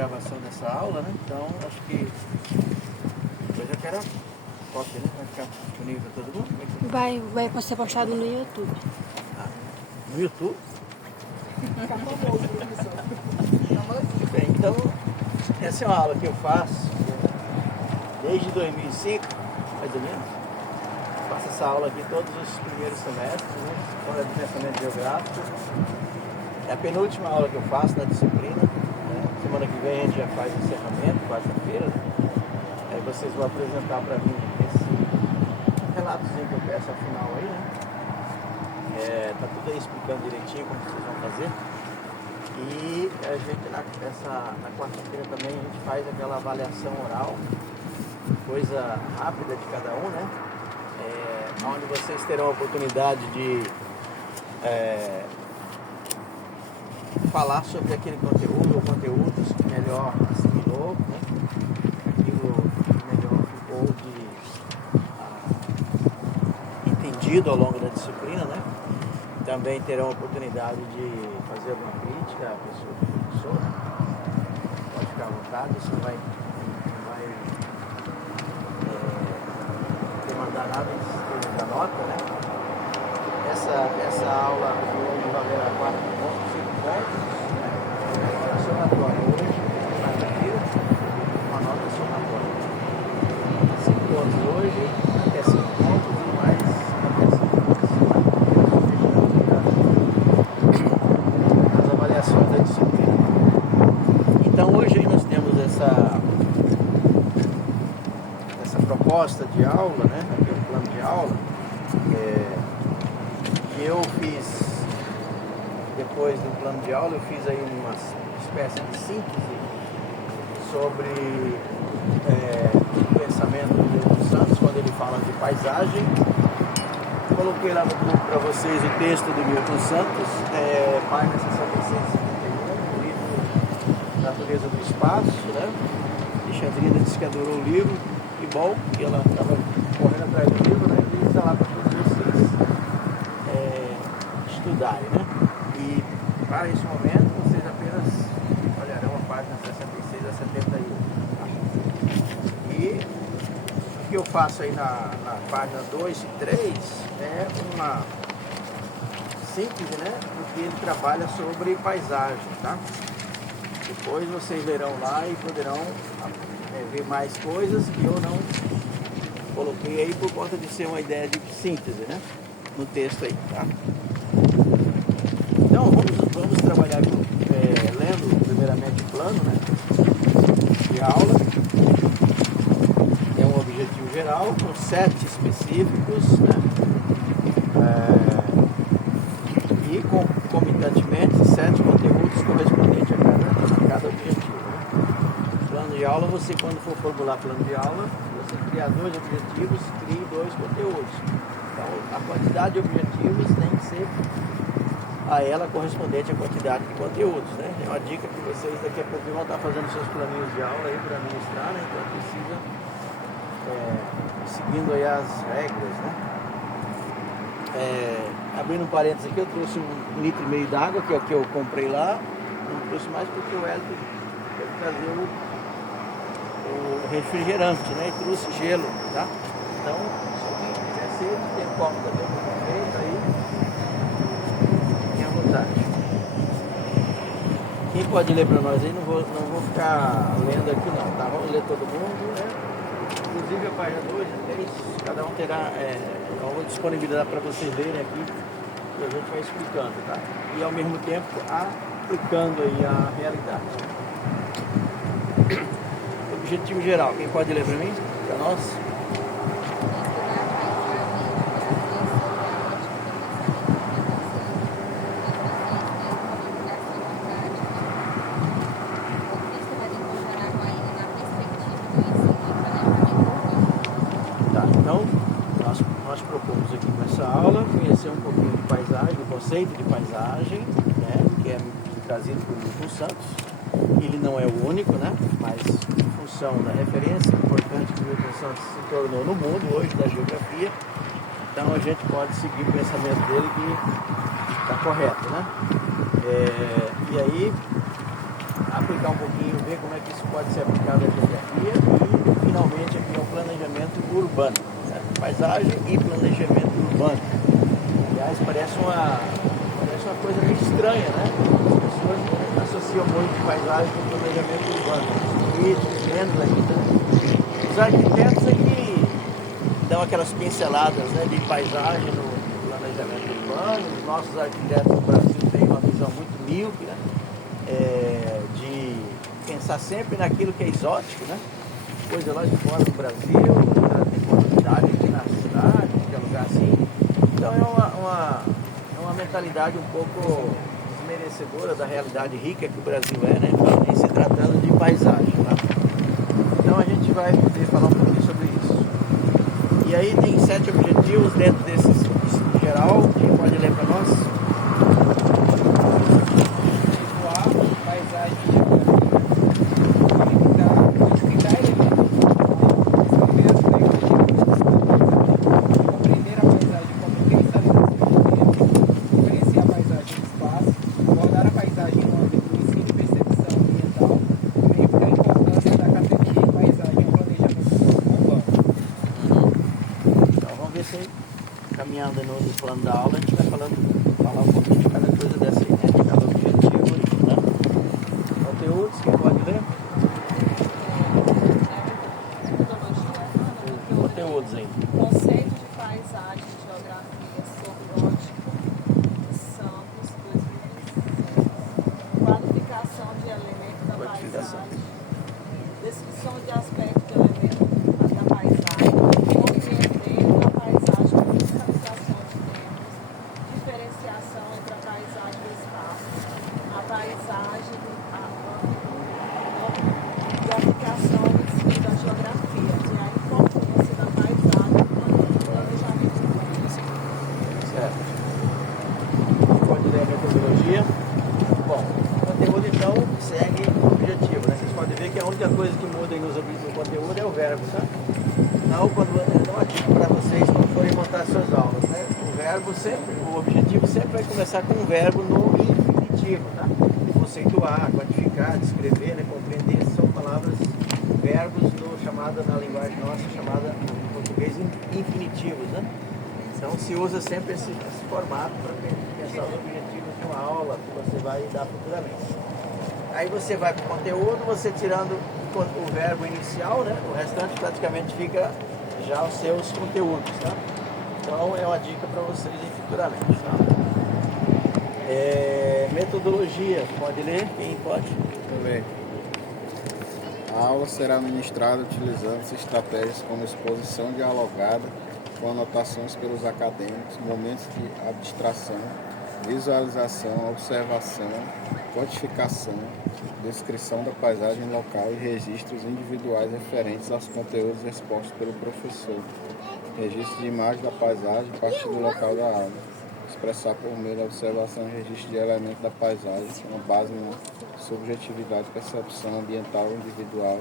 gravação dessa aula, né? Então acho que depois eu quero a cópia, né? Vai ficar disponível para todo mundo? Vai ser postado no YouTube. No YouTube? Bem, então essa é uma aula que eu faço desde 2005, mais ou menos. Faço essa aula aqui todos os primeiros semestres, né? Aula de pensamento geográfico. É a penúltima aula que eu faço na disciplina, né? Semana que vem a gente já faz o encerramento, quarta-feira, né? Aí vocês vão apresentar para mim esse relatozinho que eu peço ao final aí, né? Tá tudo aí explicando direitinho como vocês vão fazer. E a gente na quarta-feira também a gente faz aquela avaliação oral, coisa rápida de cada um, né? Onde vocês terão a oportunidade de falar sobre aquele conteúdo ou conteúdos que melhor assimilou, né? Aquilo que melhor ficou entendido ao longo da disciplina, né? Também terão a oportunidade de fazer alguma crítica à pessoa do professor, né? Pode ficar à vontade, isso não vai demandar nada em termos da nota, né? Essa aula hoje valerá 4 pontos, 5 pontos, né? Somatória hoje, quarta-feira, uma nota somatória. 5 pontos hoje, até 5 pontos e mais até 5 pontos. As avaliações da disciplina. Então hoje aí nós temos essa proposta de aula, né? Aqui o plano de aula, que eu fiz, depois do plano de aula, eu fiz aí uma espécie de síntese sobre o pensamento do Milton Santos, quando ele fala de paisagem. Coloquei lá no grupo para vocês o texto do Milton Santos, página 6651, o livro Natureza do Espaço, né? Alexandrina disse que adorou o livro. Que bom que ela estava correndo atrás do livro, né? E está lá para todos vocês estudarem, né? E para esse momento vocês apenas olharão a página 66 a 71. Tá? E o que eu faço aí na página 2 e 3 é uma síntese, né? Porque ele trabalha sobre paisagem, tá? Depois vocês lerão lá e poderão ver mais coisas que eu não coloquei aí por conta de ser uma ideia de síntese, né? No texto aí, tá? Então vamos trabalhar lendo primeiramente o plano, né? De aula. É um objetivo geral com 7 específicos, né? E concomitantemente 7 conteúdos correspondentes a cada objetivo. Plano de aula, você quando for formular plano de aula, você criar 2 objetivos, crie 2 conteúdos. Então a quantidade de objetivos tem que ser a ela correspondente à quantidade de conteúdos, né? É uma dica que vocês daqui a pouco vão estar fazendo seus planinhos de aula aí para ministrar, né? Então precisa seguindo aí as regras, né? Abrindo um parênteses aqui, eu trouxe 1,5 litro d'água, que é o que eu comprei lá. Não trouxe mais porque o Hélio teve que trazer o refrigerante, né? E trouxe gelo, tá? Então, se alguém quiser ser, tem um copo também feito aí, fiquem à vontade. Quem pode ler para nós aí, não vou ficar lendo aqui não, tá? Vamos ler todo mundo, né? Inclusive a página 2, 3, cada um terá uma disponibilidade para vocês lerem aqui, e a gente vai explicando, tá? E ao mesmo tempo aplicando aí a realidade. Objetivo geral, quem pode ler para mim? Para nós? Tá, então nós propomos aqui com essa aula conhecer um pouquinho de paisagem, do conceito de paisagem, né, que é trazido por Milton Santos. Ele não é o único, né, mas em função da referência importante que o Milton Santos se tornou no mundo hoje da geografia, então a gente pode seguir o pensamento dele que está correto, né? E aí aplicar um pouquinho, ver como é que isso pode ser aplicado à geografia e finalmente aqui ao planejamento urbano, né? Paisagem e planejamento urbano. Aliás, parece uma coisa meio estranha, né? As pessoas associam muito paisagem com planejamento urbano e menos ainda. Os arquitetos aqui dão aquelas pinceladas, né, de paisagem no planejamento urbano. Os nossos arquitetos do Brasil têm uma visão muito míope, né? De pensar sempre naquilo que é exótico, né? Coisa lá de fora do Brasil, tem oportunidade aqui na cidade, qualquer lugar assim. Então é uma mentalidade um pouco desmerecedora da realidade rica que o Brasil é, né? Em se tratando de paisagem, tá? Então a gente vai poder falar um pouquinho sobre isso. E aí tem 7 objetivos dentro desses geral. Quem pode ler para nós? Caminhando no plano da aula, a gente vai falar um pouquinho de cada coisa dessa aí, né? De cada objetivo aí, né? Conteúdos, quem pode ler? Conteúdos aí. Conceito de paisagem e geografia sobre ótica de Santos 2016. Qualificação de elementos da paisagem. Descrição de aspectos de elementos da paisagem. Compreender a paisagem com visualização de temas. Diferenciação entre a paisagem e o espaço. A paisagem e a aplicação do ensino da geografia. E a importância da paisagem no planejamento urbano. Certo. Pode ler a metodologia. Bom, o conteúdo então segue o objetivo, né? Vocês podem ver que a única coisa que muda aí no conteúdo é o verbo, tá? Não, quando eu dou uma dica para vocês quando forem montar suas aulas, né? O objetivo sempre vai começar com um verbo no infinitivo, tá? Conceituar, quantificar, descrever, né? Compreender, são palavras, verbos na linguagem nossa chamada em português infinitivos, né? Então se usa sempre esse formato para pensar os objetivos de uma aula que você vai dar futuramente. Aí você vai para o conteúdo, você tirando o verbo inicial, né? O restante praticamente fica já os seus conteúdos, tá? Então é uma dica para vocês aí futuramente, tá? Metodologia, pode ler? Quem pode? Eu leio. A aula será ministrada utilizando estratégias como exposição dialogada, com anotações pelos acadêmicos, momentos de abstração, visualização, observação, codificação, descrição da paisagem local e registros individuais referentes aos conteúdos expostos pelo professor, registro de imagem da paisagem a partir do local da aula, expressar por meio da observação e registro de elementos da paisagem, com base na subjetividade, percepção ambiental individual,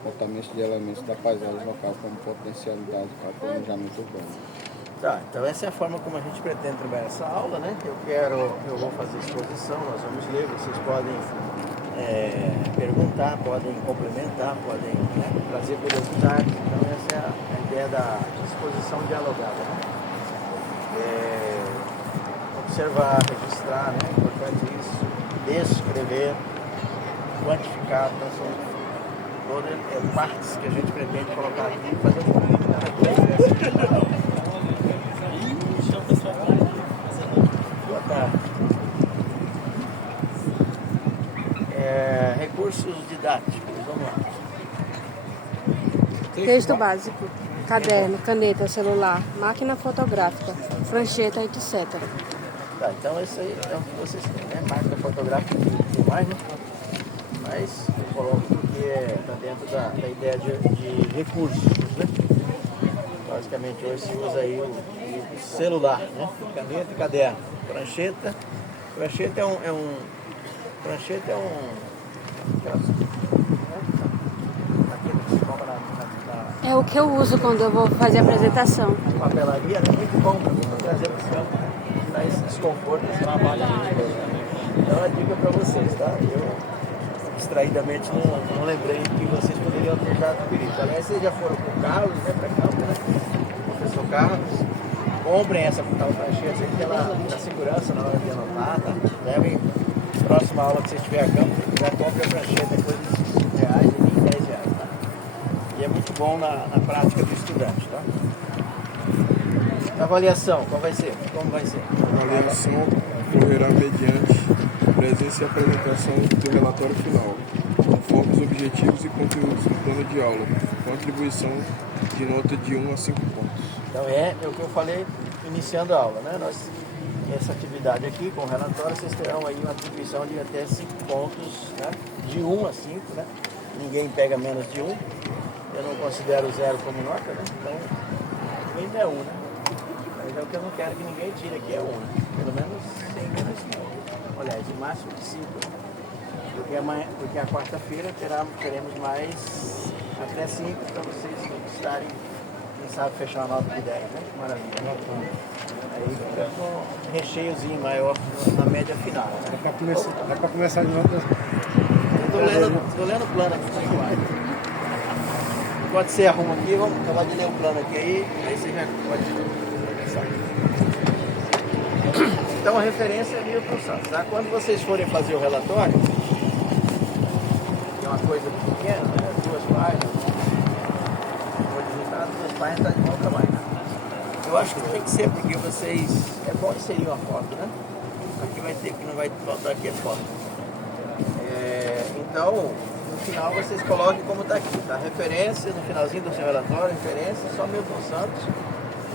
apontamento de elementos da paisagem local como potencialidade para o planejamento urbano. Tá, então essa é a forma como a gente pretende trabalhar essa aula, né? Eu vou fazer exposição, nós vamos ler, vocês podem perguntar, podem complementar, podem, né, trazer curiosidades. Então essa é a ideia da exposição dialogada, né? Observar, registrar, né? Importante isso, descrever, quantificar, então são todas partes que a gente pretende colocar aqui e fazer um pouquinho de cada coisa. Boa tarde. Recursos didáticos, vamos lá. Texto básico, caderno, caneta, celular, máquina fotográfica, prancheta, etc. Tá, então isso aí é o que vocês têm, né? Máquina fotográfica e mais, né? Mas eu coloco porque está dentro da ideia de recursos, né? Basicamente hoje se usa aí o celular, né? Caneta e caderno. Prancheta é aquilo que se compra na É o que eu uso quando eu vou fazer a apresentação. papelaria, né? Muito bom para trazer para o seu, dar esse desconforto, esse trabalho. Então é uma dica para vocês, tá? abstraidamente não lembrei que vocês poderiam ter já adquirido. Aliás, vocês já foram com o Carlos, né, para campo, né? O professor Carlos. Comprem essa tal prancheta aí, que ela dá segurança na hora de anotar, tá? Levem a próxima aula que vocês estiverem a campo, já compre a prancheta, é coisa de R$5 e R$10, tá? E é muito bom na prática do estudante, tá? Avaliação, como vai ser? A avaliação ocorrerá mediante presença e apresentação do relatório final, conforme os objetivos e conteúdos do plano de aula, com atribuição de nota de 1 a 5 pontos. Então é o que eu falei iniciando a aula, né? Essa atividade aqui, com o relatório, vocês terão aí uma atribuição de até 5 pontos, né? De 1 a 5, né? Ninguém pega menos de 1. Eu não considero 0 como nota, né? Então, ainda é 1, né? Mas é o que eu não quero que ninguém tire aqui, é 1, né? Pelo menos 100 menos 5. Aliás, o máximo de 5. Porque a quarta-feira teremos mais até 5 para vocês estarem, quem sabe, fechar a nota de 10, né? Maravilha. Aí fica com um recheiozinho maior na média final. Né? É para começar de nota. Estou lendo o plano aqui, como vai. Enquanto você arruma aqui, vamos acabar de ler o plano aqui aí você já pode começar. Então a referência é Milton Santos, tá? Quando vocês forem fazer o relatório, que é uma coisa pequena, né? 2 páginas, vou digitar 2 páginas, está de bom tamanho. Eu acho que tem que ser, porque vocês, é bom inserir uma foto, né? Aqui vai ter, que não vai faltar aqui a foto. Então, no final vocês coloquem como está aqui, tá? Referência, no finalzinho do seu relatório, referência, só Milton Santos,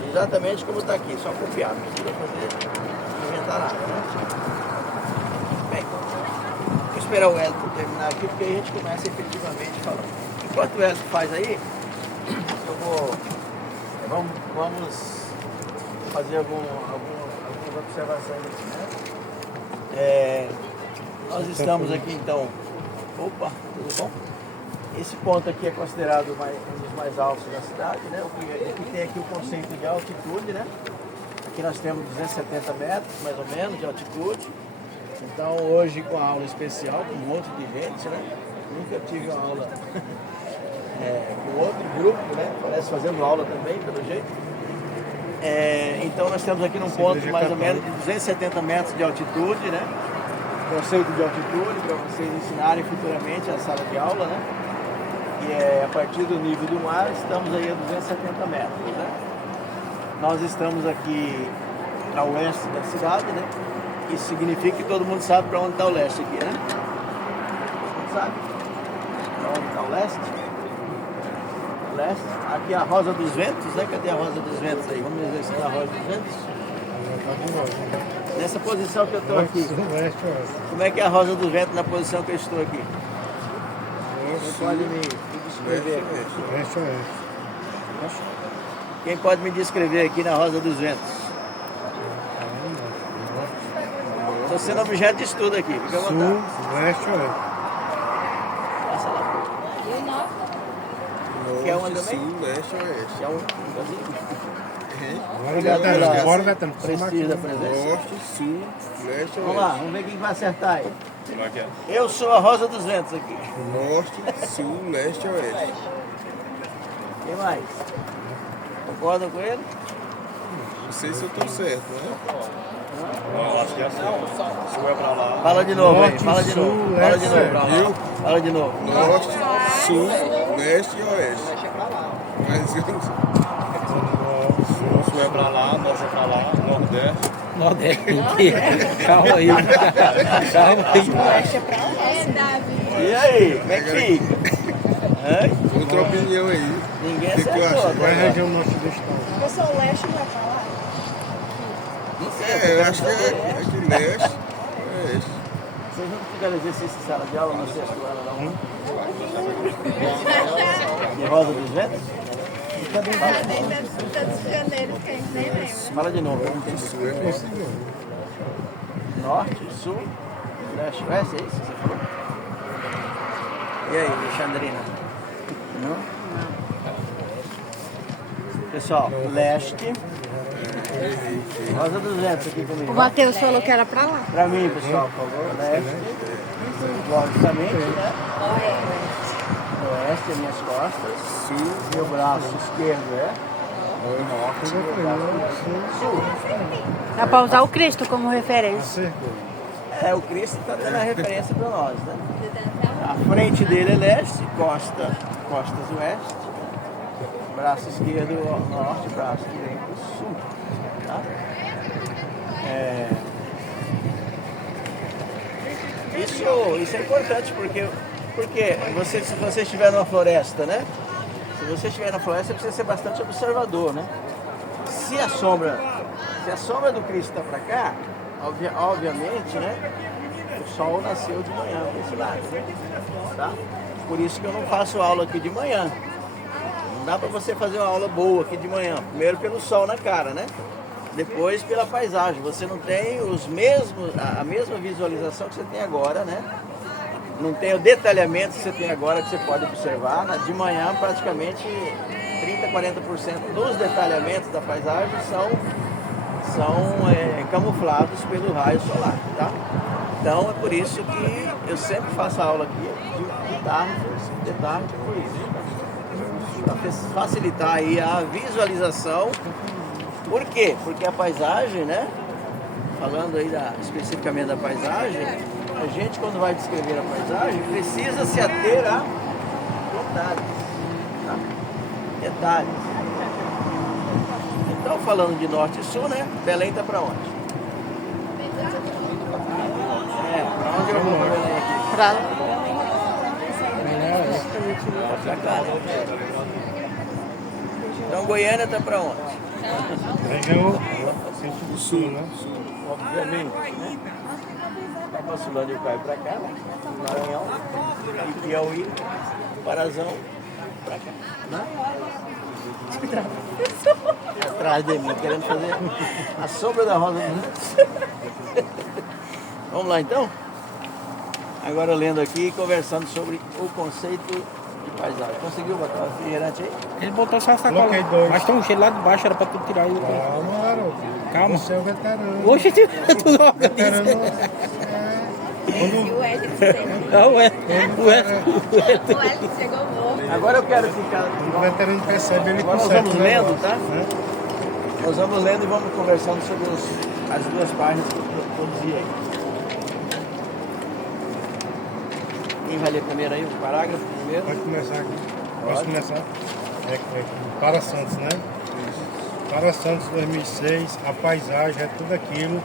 exatamente como está aqui, só copiar, não precisa inventar nada, né? Bem, vou esperar o Hélio terminar aqui, porque aí a gente começa efetivamente falando. Enquanto o Hélio faz aí, vamos fazer algumas observações aqui, né? Nós estamos aqui então. Opa, tudo bom? Esse ponto aqui é considerado um dos mais altos da cidade, né? Aqui tem aqui o conceito de altitude, né? Aqui nós temos 270 metros, mais ou menos, de altitude. Então hoje com a aula especial, com um monte de gente, né? Nunca tive uma aula com outro grupo, né? Parece fazendo aula também, pelo jeito. Então nós temos aqui num ponto mais ou menos de 270 metros de altitude, né? Conceito de altitude para vocês ensinarem futuramente a sala de aula, né? E a partir do nível do mar estamos aí a 270 metros, né? Nós estamos aqui a oeste da cidade, né? Isso significa que todo mundo sabe para onde está o leste aqui, né? Todo mundo sabe? Para onde está o leste? Leste. Aqui é a Rosa dos Ventos, né? Cadê a Rosa dos Ventos aí? Vamos exercitar a Rosa dos Ventos? Nessa posição que eu estou aqui. Como é que é a Rosa dos Ventos na posição que eu estou aqui? Quem pode me descrever aqui? Quem pode me descrever aqui na Rosa dos Ventos? Estou sendo objeto de estudo aqui, fica à vontade. Sul, leste, oeste. Passa lá. Que é uma também? Sul, leste, oeste. Que é um casinho? Agora vai estando. Prestígio da presença. Norte, sul, leste, oeste. Vamos lá, vamos ver quem vai acertar aí. Eu sou a Rosa dos Ventos aqui. Norte, sul, leste, oeste. Quem mais? Concordam com ele? Não sei se eu estou certo, né? Eu acho que é assim. Sul é pra lá. Fala de novo aí, Norte, fala de sul, novo. Fala de leste, novo. Eu? Fala de novo. Norte, sul, leste e oeste. Mas eu não sei. Sul é pra lá, norte é pra lá, nordeste. Nordeste. Calma aí. Calma aí. E aí, como é que fica? Hã? Outra opinião aí. Ninguém O que tu acertou. acha? Qual é a região norte do estado? Pessoal, o leste vai pra lá? Não sei. Eu acho que é de leste, oeste. Vocês não fizeram exercício em sala de aula no sexto ano, não? De Rosa dos Ventos? De janeiro, que a gente nem lembra. Fala de novo, eu não entendi. Norte, sul, leste, oeste, é isso que você falou? E aí, Alexandrina? Não? Pessoal, leste. Rosa dos Ventos aqui comigo. O Matheus falou que era pra lá. Pra mim, pessoal, por favor. Leste. logicamente, né? Oeste, as minhas costas. Sul. Meu braço esquerdo é norte. Sul. Dá pra usar o Cristo como referência. O Cristo está dando a referência para nós, né? A frente dele é leste, costas oeste, braço esquerdo norte, braço direito sul. Tá? Isso é importante porque se você estiver numa floresta, né? Se você estiver na floresta, você precisa ser bastante observador, né? Se a sombra do Cristo está para cá, obviamente, né? O sol nasceu de manhã desse lado, né? Tá? Por isso que eu não faço aula aqui de manhã. Não dá para você fazer uma aula boa aqui de manhã. Primeiro pelo sol na cara, né? Depois pela paisagem. Você não tem a mesma visualização que você tem agora, né? Não tem o detalhamento que você tem agora, que você pode observar. De manhã, praticamente 30, 40% dos detalhamentos da paisagem são camuflados pelo raio solar, tá? Então é por isso que eu sempre faço a aula aqui de tarde, por isso. Para facilitar aí a visualização. Por quê? Porque a paisagem, né? Falando aí especificamente da paisagem, a gente quando vai descrever a paisagem precisa se ater a detalhes, tá? Detalhes. Então falando de norte e sul, né? Belém tá para onde? Para onde eu vou para Belém aqui? Pra lá. Pra cá. Então Goiânia tá para onde? Região centro do sul, né? Obviamente, né? Da Passulândia eu caio para cá, né? Maranhão, e Piauí, Parazão, para cá, né? Atrás de mim, querendo fazer a sombra da rosa dos Vamos lá então? Agora lendo aqui e conversando sobre o conceito de paisagem. Conseguiu botar o refrigerante aí? Ele botou só a sacola. Coloquei dois. Mas tem um cheiro lá de baixo, era pra tu tirar ele. Calma, garoto. Calma. Você é o veterano. Oxe, tu organiza. Veterano. O Ed chegou. Não, O Ed chegou bom. Agora eu quero ficar. O veterano percebe, ele Agora nós consegue. vamos lendo, tá? Nós vamos lendo e vamos conversando sobre as duas páginas que eu produzi aí. Quem vai ler primeiro aí? O parágrafo primeiro? Pode começar aqui. Posso começar? Para Santos, né? Para Santos 2006, a paisagem é tudo aquilo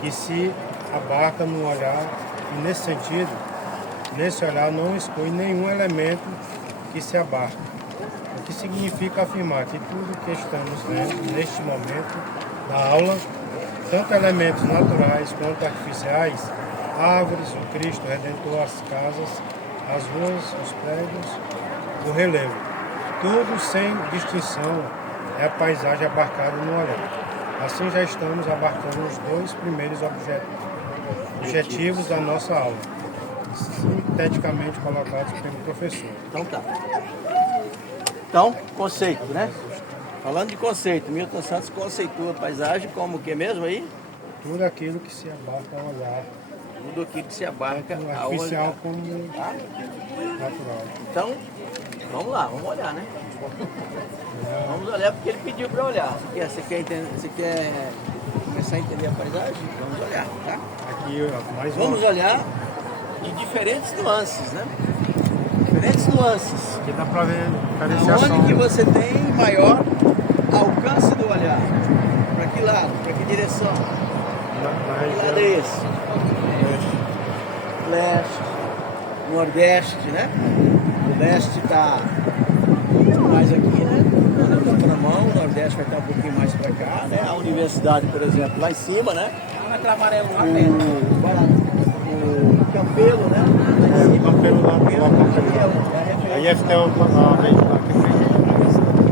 que se abarca no olhar e nesse sentido, nesse olhar não exclui nenhum elemento que se abarca. O que significa afirmar que tudo que estamos vendo neste momento da aula, tanto elementos naturais quanto artificiais, árvores, o Cristo Redentor, as casas, as ruas, os prédios, o relevo. Tudo sem distinção é a paisagem abarcada no olhar. Assim já estamos abarcando os dois primeiros objetivos da nossa aula, sinteticamente colocados pelo professor. Então tá. Então, conceito, né? Falando de conceito, Milton Santos conceitua a paisagem como o que mesmo aí? Tudo aquilo que se abarca ao olhar, Tudo aquilo que se abarca tanto ao artificial olhar. como natural. Então, vamos lá, vamos olhar, né? Vamos olhar porque ele pediu para olhar. Você quer começar a entender a paisagem? Vamos olhar, tá? Aqui, ó, mais Vamos olhar de diferentes nuances, né? Diferentes nuances. Aqui dá pra ver diferenciação. Aonde que você tem maior alcance do olhar? Para que lado? Para que direção? Que lado é esse? Leste, Nordeste, né? O leste está mais aqui, né? Na contramão, o Nordeste vai estar um pouquinho mais para cá, né? A universidade, por exemplo, lá em cima, né? O Campelo, né? O Campelo lá, aí FT é o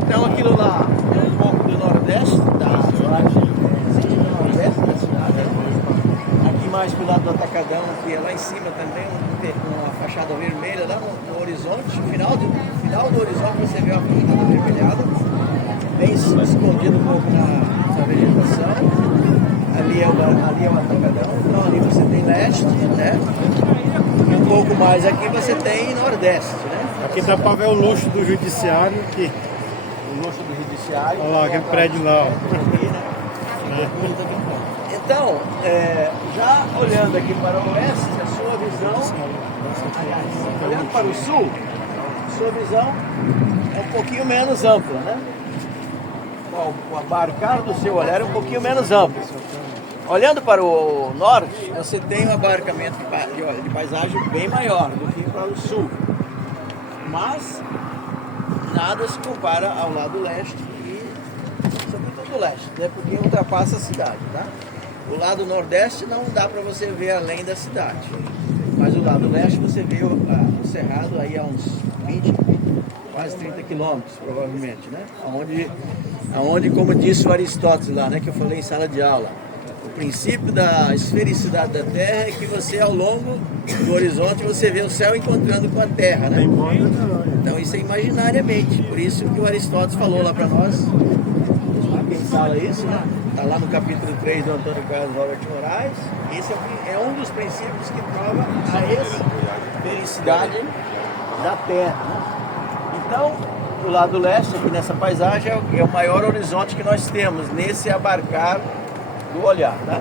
Então aquilo lá é um pouco do Nordeste, da Nordeste da cidade, né? Aqui mais pro lado do Atacadão, que é lá em cima também, uma fachada vermelha lá no horizonte, no final do horizonte você vê uma fachada avermelhada, bem escondido um pouco na vegetação. Ali é o Atacadão, então ali você tem leste, né? um pouco mais aqui você tem Nordeste, né? Aqui dá para ver o luxo do judiciário, que O luxo do judiciário. olha lá, aquele prédio lá. Ó. Então, já olhando aqui para o oeste, a sua visão, aliás, olhando para o sul, a sua visão é um pouquinho menos ampla, né? O abarcar do seu olhar é um pouquinho menos amplo. Olhando para o norte, você tem um abarcamento de paisagem bem maior do que para o sul. Mas nada se compara ao lado leste e sobretudo o leste, né? Porque ultrapassa a cidade, tá? O lado nordeste não dá para você ver além da cidade. Mas o lado leste você vê o cerrado aí a uns 20, quase 30 quilômetros, provavelmente, né? Aonde, como disse o Aristóteles lá, né? Que eu falei em sala de aula. O princípio da esfericidade da Terra é que você, ao longo do horizonte, você vê o céu encontrando com a Terra, né? Então isso é imaginariamente. Por isso que o Aristóteles falou lá para nós. Quem fala isso, né? Está lá no capítulo 3 do Antônio Carlos Robert Moraes. Esse é um dos princípios que prova a esfericidade da Terra, né? Então, do lado leste, aqui nessa paisagem, é o maior horizonte que nós temos nesse abarcar do olhar, tá?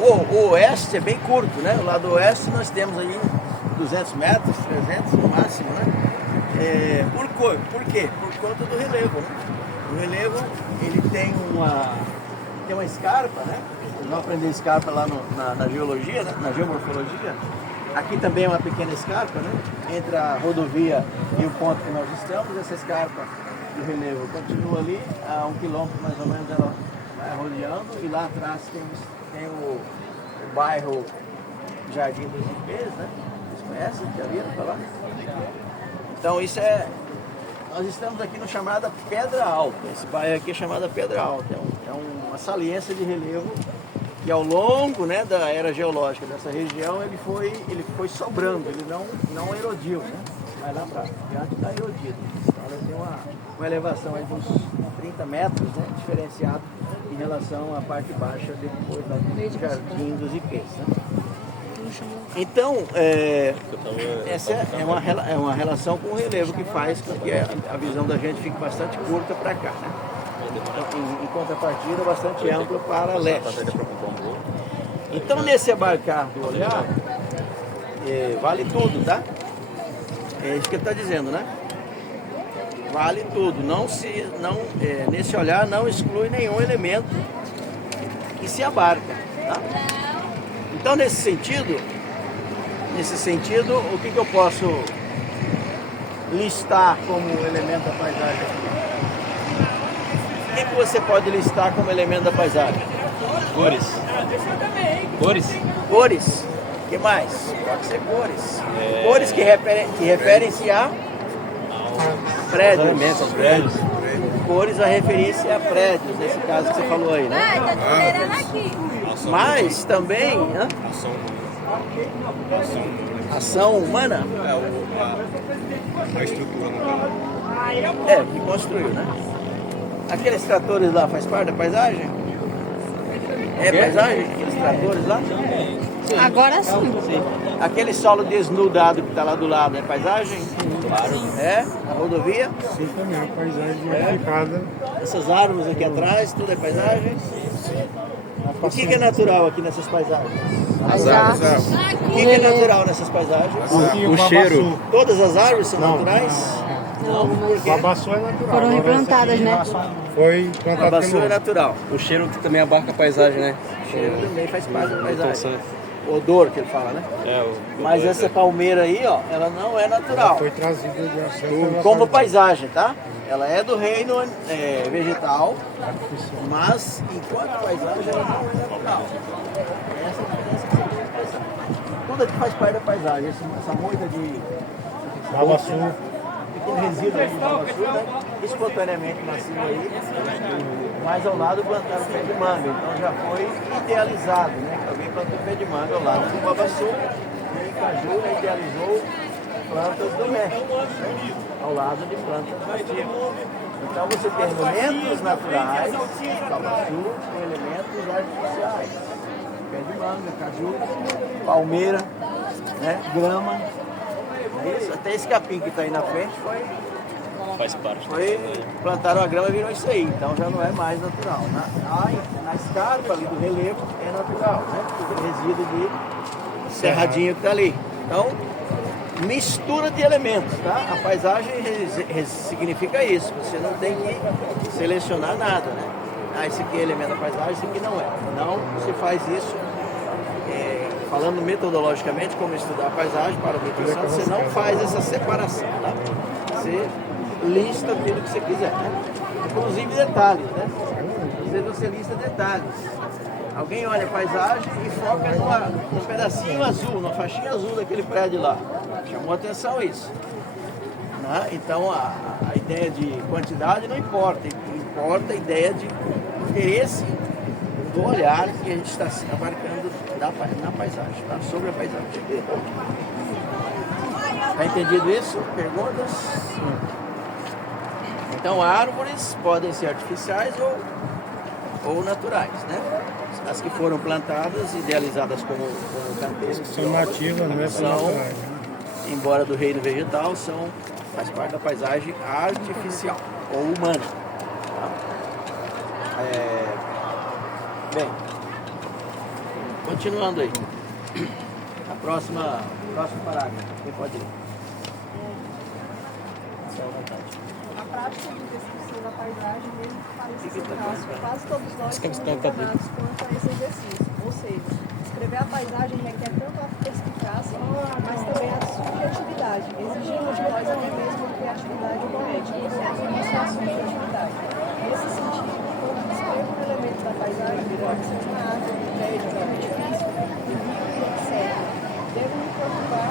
O oeste é bem curto, né? O lado oeste nós temos aí 200 metros, 300 no máximo, né? Por quê? Por conta do relevo, né? O relevo, ele tem uma escarpa, né? Vocês vão aprender escarpa lá na geologia, né? Na geomorfologia. Aqui também é uma pequena escarpa, né? Entre a rodovia e o ponto que nós estamos, essa escarpa do relevo continua ali, a 1 quilômetro mais ou menos ela vai rodeando, e lá atrás tem o bairro Jardim dos Ipês, né? Vocês conhecem? Já viram falar? Então isso nós estamos aqui no chamada Pedra Alta. Esse bairro aqui é chamada Pedra Alta. É uma saliência de relevo que ao longo, né, da era geológica dessa região ele foi sobrando, ele não erodiu, né? Mas lá para diante está erodido. Então ela tem uma elevação aí de uns 30 metros, né, diferenciado em relação à parte baixa depois lá do Jardim dos Ipês, né? Então, essa é uma relação com o relevo que faz com que a visão da gente fique bastante curta para cá, né? Então, em contrapartida, bastante ampla para leste. Então, nesse abarcar do olhar, vale tudo, tá? É isso que ele está dizendo, né? Vale tudo. Nesse olhar não exclui nenhum elemento que se abarca, tá? Então, nesse sentido, o que eu posso listar como elemento da paisagem aqui? O que você pode listar como elemento da paisagem? Cores. Cores. O que mais? Pode ser cores. Cores que referem-se a prédios. Cores a referir-se a prédios, nesse caso que você falou aí, né? Mas também, né? Ação humana? A estrutura no carro. Que construiu, né? Aqueles tratores lá faz parte da paisagem? É paisagem? Aqueles tratores lá? Agora sim. Sim. Aquele solo desnudado que está lá do lado é paisagem? Claro. É? A rodovia? Sim, também, a paisagem modificada. Essas árvores aqui atrás, tudo é paisagem? O que é natural aqui nessas paisagens? As árvores. O que é natural nessas paisagens? O cheiro. Todas as árvores são naturais? Não, por O quê? babaçu é natural. Foram Agora, replantadas, esse né? aqui Foi A plantado baçura é pelo... natural. O cheiro que também abarca a paisagem, né? O cheiro também faz parte da paisagem. O odor que ele fala, né? O Mas essa palmeira aí, ó, ela não é natural. Foi trazida de acesso Como paisagem, tá? Ela é do reino vegetal, mas enquanto paisagem ela não é natural. Essa é a diferença que você tem que pensar. Tudo aqui faz parte da paisagem. Essa moita de babaçu. pequeno resíduo aí de babaçu, né? Espontaneamente nasceu aí, mas ao lado plantaram pé de manga. Então já foi idealizado, né? Alguém plantou pé de manga ao lado do babaçu e Caju idealizou plantas domésticas, né? Ao lado de plantas nativas. Então você tem elementos naturais, babaçu, com elementos artificiais. pé de manga, caju, palmeira, né? Grama. Isso, até esse capim que está aí na frente Faz parte. plantaram a grama e virou isso aí, então já não é mais natural. Na escarpa ali do relevo é natural, né? O resíduo de cerradinho que está ali. Então, mistura de elementos, tá? A paisagem significa isso, você não tem que selecionar nada, né? Esse aqui é elemento da paisagem, esse aqui não é. Não se faz isso, falando metodologicamente, como estudar a paisagem para a obtenção, você não faz essa separação, tá? Você lista tudo que você quiser, né? Inclusive detalhes, né? Às vezes você lista detalhes. Alguém olha a paisagem e foca num pedacinho azul, numa faixinha azul daquele prédio lá. Chamou atenção isso. Né? Então a ideia de quantidade não importa, importa a ideia de interesse do olhar que a gente está abarcando na paisagem, tá? Sobre a paisagem. Está entendido isso? Perguntas? Então árvores podem ser artificiais ou naturais, né? As que foram plantadas, idealizadas como canteiros, São nativas, não é são, naturais. embora do reino vegetal, faz parte da paisagem artificial ou humana. Tá? Bem, continuando aí. O próximo parágrafo. Quem pode ler? A prática de descrição da paisagem, mesmo que pareça ser fácil, quase todos nós somos enganados quanto a esse exercício. Ou seja, escrever a paisagem requer tanto a perspicácia, mas também a subjetividade, exigindo de nós até mesmo a criatividade poética, isso é a subjetividade. Nesse sentido, quando descrevo um elemento da paisagem, pode ser uma árvore, um prédio, um edifício, um rio, etc. Devo me preocupar e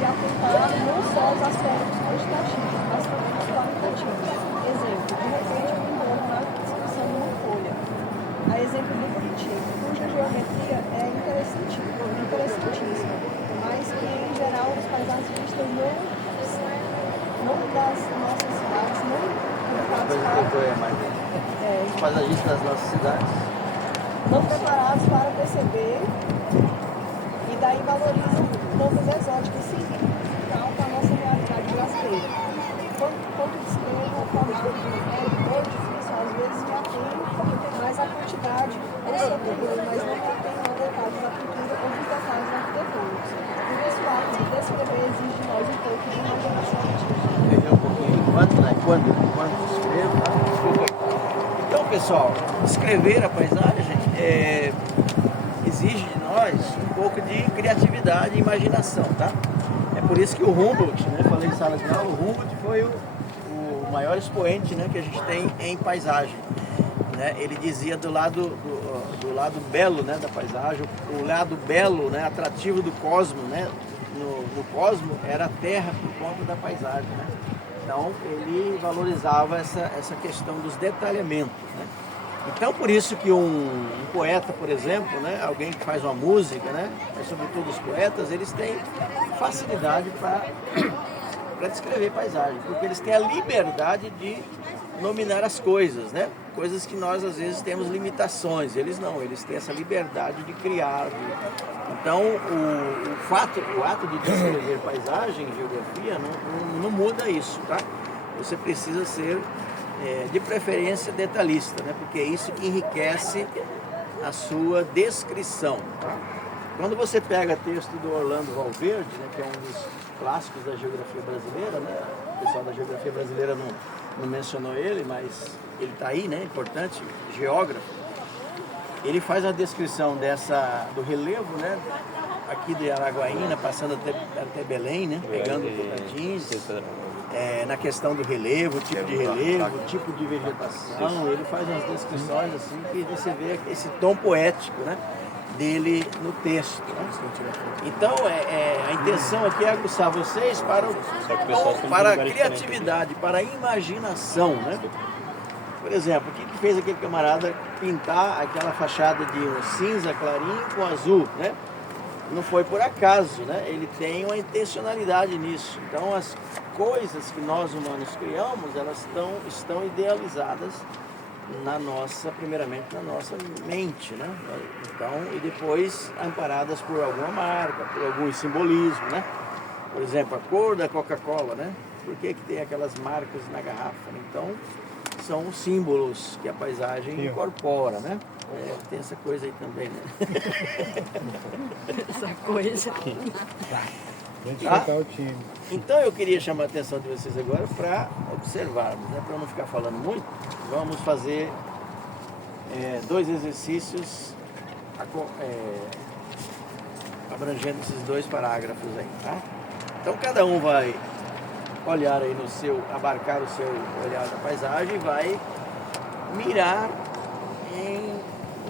apontar não só os aspectos quantitativos, mas também os qualitativos. Exemplo, de repente eu encontro na descrição de uma folha. A exemplo do Buriti, cuja geometria é interessantíssima, mas que em geral os paisagistas não das nossas cidades, não Os paisagistas das nossas cidades. não preparados para perceber e daí valorizam nomes exóticos significativos para a nossa realidade brasileira. Quanto descrevo o formato do prédio ou edifício, às vezes me atendo mais à quantidade ou sobretudo, mas não me atendo a detalhes da pintura ou dos detalhes arquitetônicos. Por esse fato de descrever exige de nós um pouco de imaginação artística. Entendeu um pouquinho quando escrevo, tá? Então, pessoal, escrever a paisagem exige de nós um pouco de criatividade e imaginação, tá? É por isso que o Humboldt, né, falei em sala de aula, o Humboldt foi o maior expoente, né, que a gente tem em paisagem. Né? Ele dizia do lado belo, né, da paisagem, o lado belo, né, atrativo do cosmo, né? No cosmo era a terra por conta da paisagem, né? Então ele valorizava essa questão dos detalhamentos, né? Então por isso que um poeta, por exemplo, né, alguém que faz uma música, né, mas sobretudo os poetas, eles têm facilidade para descrever paisagem, porque eles têm a liberdade de nominar as coisas, né? Coisas que nós às vezes temos limitações, eles não, eles têm essa liberdade de criar. Então o ato de descrever paisagem e geografia não muda isso, tá? Você precisa ser de preferência detalhista, né? Porque é isso que enriquece a sua descrição, tá? Quando você pega texto do Orlando Valverde, né, que é um dos clássicos da geografia brasileira, né? O pessoal da geografia brasileira não mencionou ele, mas ele está aí, né? Importante, geógrafo. Ele faz a descrição do relevo, né? Aqui de Araguaína, passando até Belém, né? Pegando Tocantins, na questão do relevo, tipo de relevo, tipo de vegetação. Ele faz umas descrições assim que você vê esse tom poético, né, dele no texto. Né? Então, a intenção aqui é aguçar vocês para a criatividade, para a imaginação, né? Por exemplo, o que fez aquele camarada pintar aquela fachada de um cinza clarinho com azul, né? Não foi por acaso, né? Ele tem uma intencionalidade nisso. Então, as coisas que nós humanos criamos, elas estão idealizadas primeiramente na nossa mente, né? Então, e depois amparadas por alguma marca, por algum simbolismo, né? Por exemplo, a cor da Coca-Cola, né? Por que tem aquelas marcas na garrafa, né? Então, são os símbolos que a paisagem incorpora, né? Tem essa coisa aí também, né? Essa coisa. Identificar o time. Então eu queria chamar a atenção de vocês agora para observarmos, né? Para não ficar falando muito, vamos fazer 2 exercícios abrangendo esses 2 parágrafos aí, tá? Então cada um vai olhar aí abarcar o seu olhar da paisagem e vai mirar em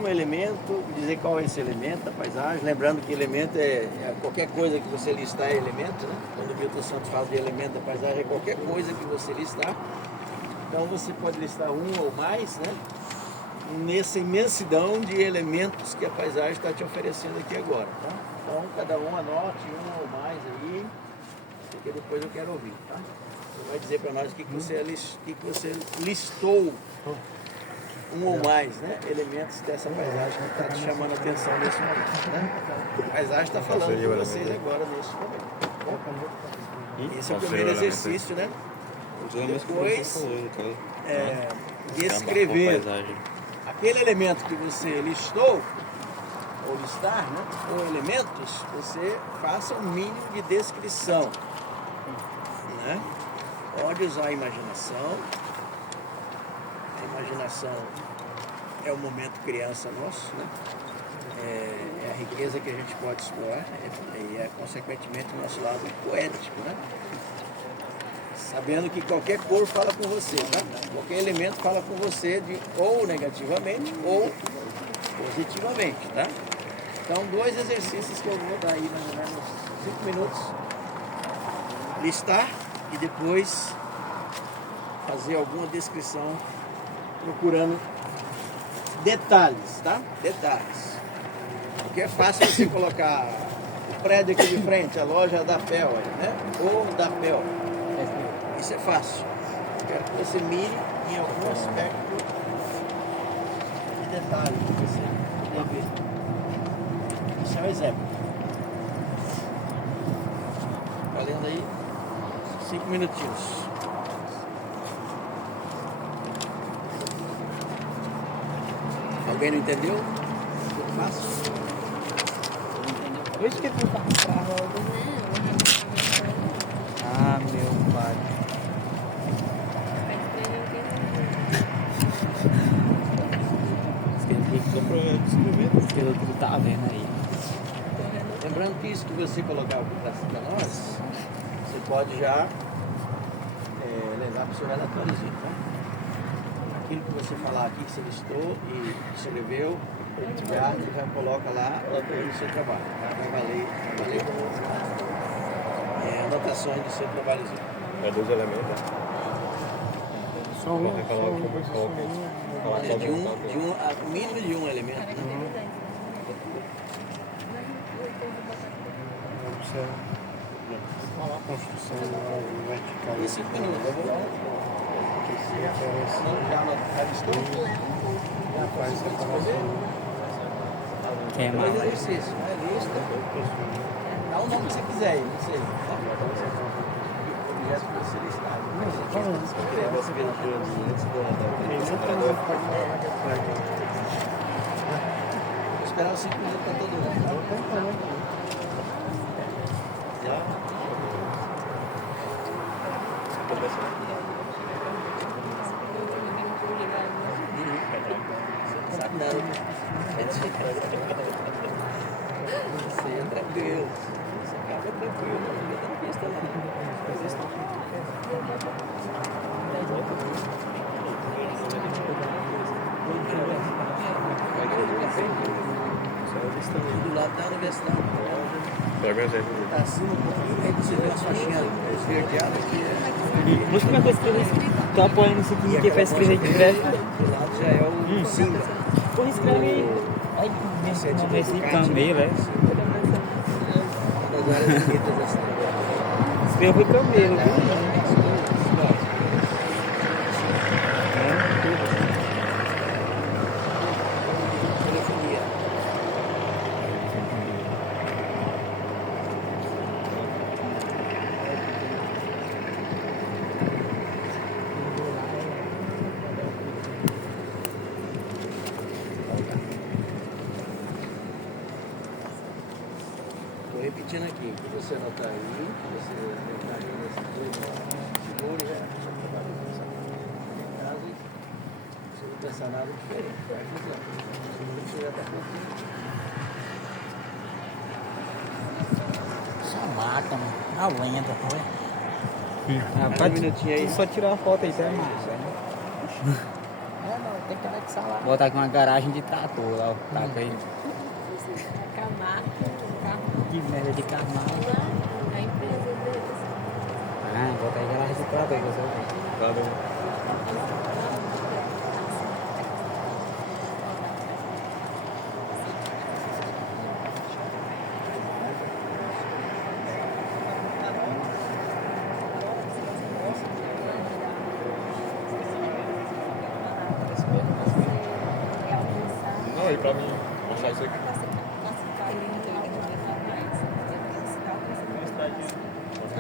um elemento, dizer qual é esse elemento da paisagem, lembrando que elemento é qualquer coisa que você listar é elemento, né? Quando o Milton Santos fala de elemento da paisagem, é qualquer coisa que você listar. Então você pode listar um ou mais, né? Nessa imensidão de elementos que a paisagem está te oferecendo aqui agora, tá? Então cada um anote um ou mais aí, porque depois eu quero ouvir, tá? Você vai dizer para nós o que você listou, um ou mais, né, elementos dessa paisagem que está te chamando a atenção nesse momento, né? A paisagem está falando com vocês agora nesse momento. Esse é o primeiro exercício, né? Depois, descrever aquele elemento que você listou, ou listar, né, ou elementos, você faça um mínimo de descrição, né? Pode usar a imaginação. A imaginação é o momento criança nosso, né? É a riqueza que a gente pode explorar e consequentemente o nosso lado poético, né? Sabendo que qualquer cor fala com você, tá? Qualquer elemento fala com você ou negativamente ou positivamente, tá? Então 2 exercícios que eu vou dar aí mais ou menos 5 minutos. Listar e depois fazer alguma descrição procurando detalhes, tá? Detalhes. Porque é fácil você colocar o prédio aqui de frente, a loja da Pel, né? Ou da Pel. Isso é fácil. Quero que você mire em algum aspecto de detalhe que você puder ver. Esse é um exemplo. Valendo aí 5 minutinhos. Alguém não entendeu? Ficou fácil? Por isso que tu tá com carro. Ah, meu pai. Pelo que tu tá vendo aí. Lembrando que isso que você colocar para nós, você pode já levar para o seu relatóriozinho, tá? Aquilo que você falar aqui, que você listou e escreveu, já coloca lá no seu trabalho, tá? Vai valer como anotações do seu trabalhozinho. É 2 elementos. Só um. Mínimo de um elemento, né? A construção vertical. E 5 minutos, eu vou lá. Já listou? Já faz separação. Quem é Dois mais? exercícios, né? Lista. Dá o nome que você quiser aí, não sei. Tá? Objeto que você listar. Você vê antes Vou esperar os 5 minutos para todo mundo. Já? Sabe não. Você é tranquilo. Você acaba tranquilo. Não fica dando pista não. Do lado da universidade. Pega a gente. Tá acima um pouquinho, aí você vê umas faixinhas esverdeadas que Mas como é que eu escrevi isso? Tô apoiando isso aqui, que é pra escrever de breve. do lado já é o Simba. Porra, escreve. Ai, esse camelo, velho. Uma das áreas bonitas dessa. Escreve camelo, viu? Estou repetindo aqui, que você anotar aí, que você anotar aí nesse seguro, né? Em casa, você não pensar nada diferente. Você já está prontinho. Só mata, mano. A lenta, pô. Um minutinho aí. Só tirar uma foto aí, tá massa, né? É, não, tem que anexar lá. Botar aqui uma garagem de trator lá, o taco aí. Camargo, carro. Que merda de Camargo. A empresa deles. Ah, bota aí garagem de trator, você vai ver. Não, e pra mim, mostrar isso aqui.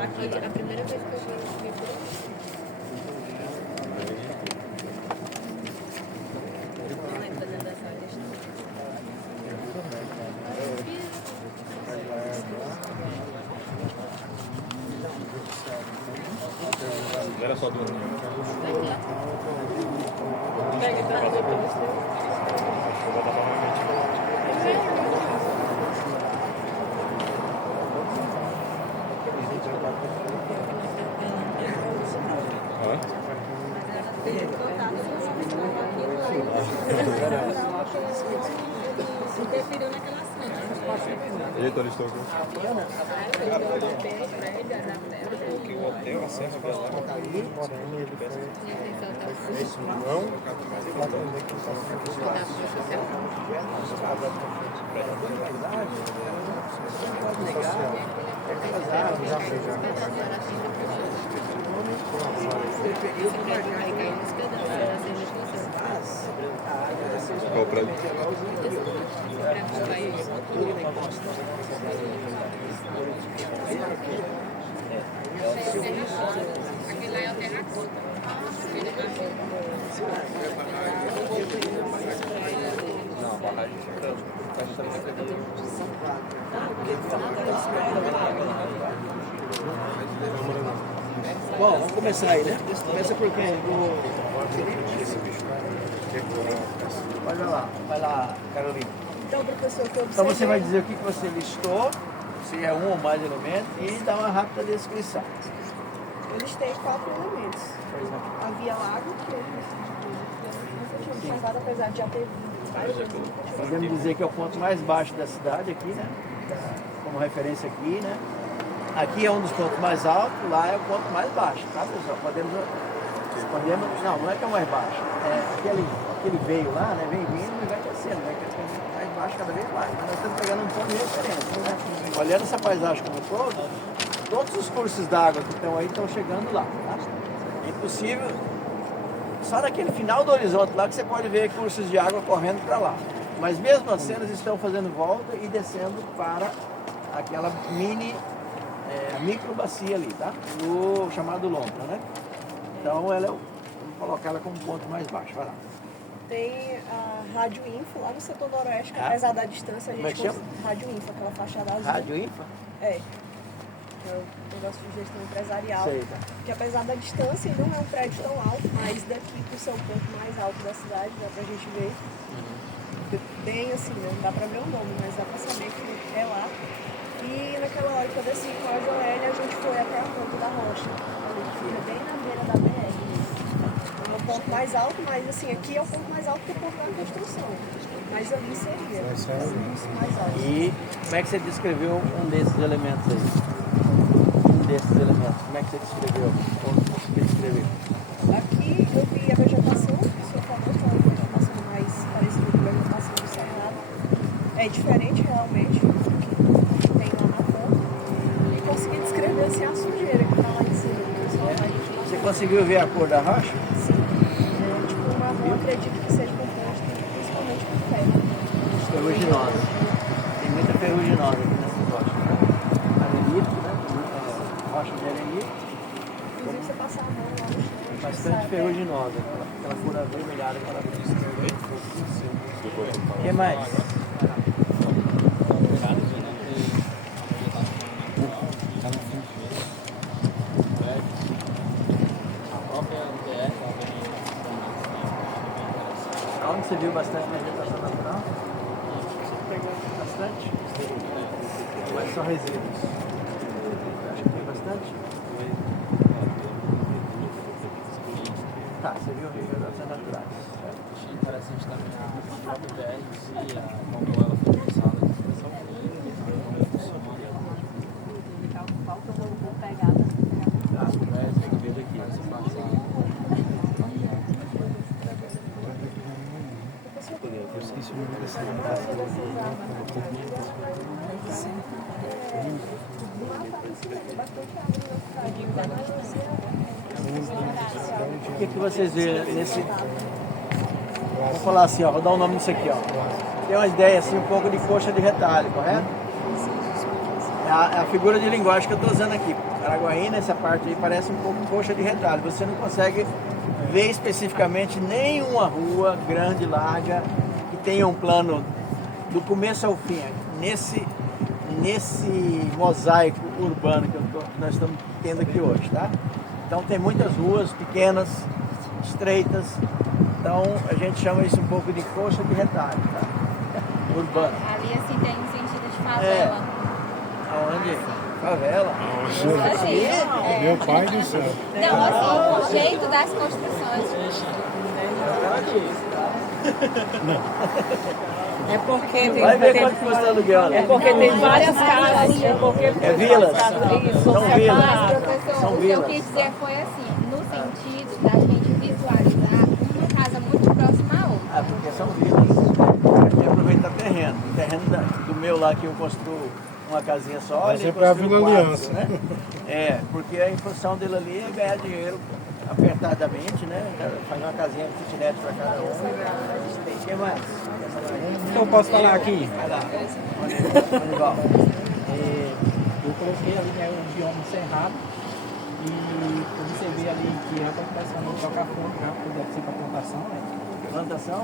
Aqui, a primeira vez que eu vi por fazendo essa questão. Era só duas. Pega aquela depois. Eu vou botar novamente. Interferiu naquela cena. Eita, eles estão aqui. O hotel, acesso para lá. Qual o prédio? Aquele lá é o terracota. Aquele é Não, a barragem fica. Bom, vamos começar aí, né? Começa por quem? Vai lá, Carolina. Então, professor, que eu Então você vai dizer o que você listou, se é um ou mais elementos, e dar uma rápida descrição. Eu listei 4 elementos. Por exemplo, Havia lago, que eu nunca tinha observado, apesar de já ter visto várias vezes. podemos dizer que é o ponto mais baixo da cidade aqui, né? Como referência aqui, né? Aqui é um dos pontos mais altos, lá é o ponto mais baixo, tá, pessoal? Podemos não é que é o mais baixo. É aquele veio lá, né? Vem vindo e vai descendo, vai crescendo mais baixo cada vez mais. Mas nós estamos pegando um ponto de referência, né? Olhando essa paisagem como um todo, todos os cursos d'água que estão aí estão chegando lá, tá? É impossível, só naquele final do horizonte lá que você pode ver cursos de água correndo para lá. Mas mesmo assim elas estão fazendo volta e descendo para aquela micro bacia ali, tá? O chamado Lontra, né? Então ela vamos colocar ela como ponto mais baixo, vai lá. Tem a Rádio Info lá no setor noroeste, que Ah. apesar da distância, a Como é gente que chama? Rádio Info, aquela fachada azul. Rádio Infra? É. É o negócio de gestão empresarial. Sei, tá. Que apesar da distância, ele não é um prédio tão alto, mas daqui pro seu ponto mais alto da cidade, dá pra gente ver. Bem assim, não dá pra ver o nome, mas dá pra saber que é lá. E naquela hora que eu desci com a Joélia, a gente foi até a Ponta da Rocha. Ali que fica bem na beira da BR. É o ponto mais alto, mas assim, aqui é o ponto mais alto que o ponto da construção. Mas ali seria o ponto mais alto. E como é que você descreveu um desses elementos aí? Um desses elementos, como é que você descreveu? Como você descreveu? Aqui eu vi a vegetação, que o senhor falou, que é uma vegetação mais parecida com a vegetação do Cerrado. É diferente realmente do que tem lá na ponta. E consegui descrever assim, a sujeira que está lá em cima. Que o pessoal vai Você conseguiu ver a cor da rocha? sim. É tipo um marrom, acredito que seja composto principalmente por ferro. Ferruginosa. Tem muita ferruginosa aqui nessa rocha. Arenito, né? Rocha de arenito. Inclusive você passar a mão lá no chão, Bastante ferruginosa, aquela cor avermelhada que ela tem. O que mais? Onde você viu bastante vegetação natural? Bastante? Mas só resíduos. Acho que tem bastante? Tá, você viu vegetação naturais. Achei interessante também a OBDR e como ela foi pensada, a expressão como funciona. Falta eu vou pegar. Tem que ver aqui, essa passada. Eu esqueci o nome dessa O que vocês veem nesse... Vou falar assim, ó, vou dar o nome disso aqui, ó. Tem uma ideia assim, um pouco de coxa de retalho, correto? É a figura de linguagem que eu estou usando aqui. Araguaína, essa parte aí parece um pouco coxa de retalho. Você não consegue ver especificamente nenhuma rua grande, larga, que tenha um plano do começo ao fim. Nesse mosaico urbano que nós estamos tendo aqui hoje, tá? Então tem muitas ruas pequenas, estreitas. Então a gente chama isso um pouco de coxa de retalho, tá? Urbano. Ali assim tem um sentido de favela. Aonde? Favela. Assim, Meu pai do céu. não, assim, o jeito das construções. É porque Vai ver quanto custa aluguel, né? É porque tem várias casas. É porque É vilas? São vilas. Mas, professor, São o que eu vilas. quis dizer foi assim, no sentido da gente visualizar uma casa muito próxima à outra. Ah, porque são vilas. Tem que aproveitar terreno. O terreno do meu lá que eu construo uma casinha só, Vai ele ser pra construiu Vila quatro, Aliança. né? É, porque a função dele ali é ganhar dinheiro apertadamente, né? Fazer uma casinha de kitnet para cada um. O que mais? Então eu posso falar aqui? Vai lá. Manival. Eu coloquei ali, né, um bioma cerrado e observei ali que já está começando a tocar fundo, já deve ser para plantação, né? Plantação?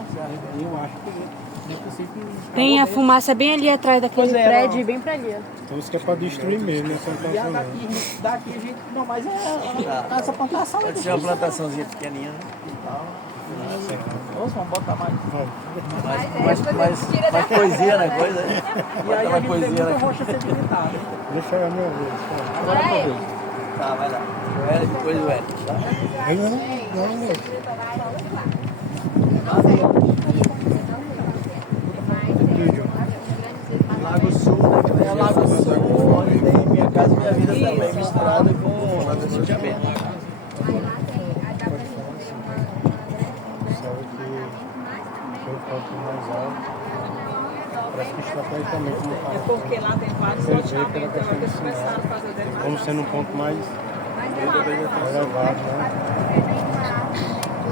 Eu acho que não é possível que... Tem a fumaça bem ali atrás daquele Pois é, prédio, não. bem pra ali. Então isso que é pra destruir mesmo, né? E a daqui a gente... Não, mas essa plantação... Pode ser uma plantaçãozinha pequenininha, né? Nossa, vamos botar mais. Mais poesia na coisa, né? E aí Botar a mais gente tem poesia muita na rocha sedimentada. Deixa eu minha vez. Agora é tua vez. Tá, vai lá. O Hélio, depois o Hélio, tá? Ainda não. Lago Sul, né? É o Lago Sul, onde tem Minha Casa e Minha Vida também, misturado com o Lago Sul de Abel. Aí lá tem, aí dá pra gente ver Foi o ponto mais alto. Parece que estrategicamente não É fala. porque lá tem vários Pela loteamentos, questão então do eles sinal. começaram a fazer dele mais Como sendo um ponto mais elevado, né?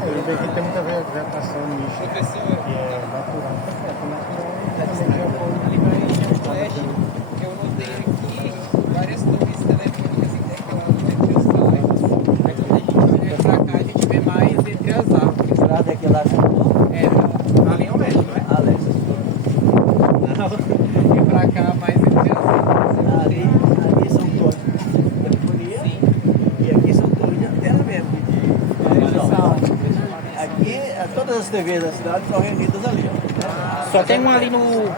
Ele vê que tem muita vegetação mista, que é natural. Eu notei aqui várias torres telefônicas intercaladas entre os bairros. Quando a gente vem pra cá, a gente vê mais entre as árvores. Lá daquele lado, Ali é o leste, não é? Alex. E pra cá, mais entre as árvores. Ali são torres de telefonia e aqui são torres de antena mesmo. Aqui, todas as TVs da cidade estão reunidas ali. Ó. Só tem um ali no...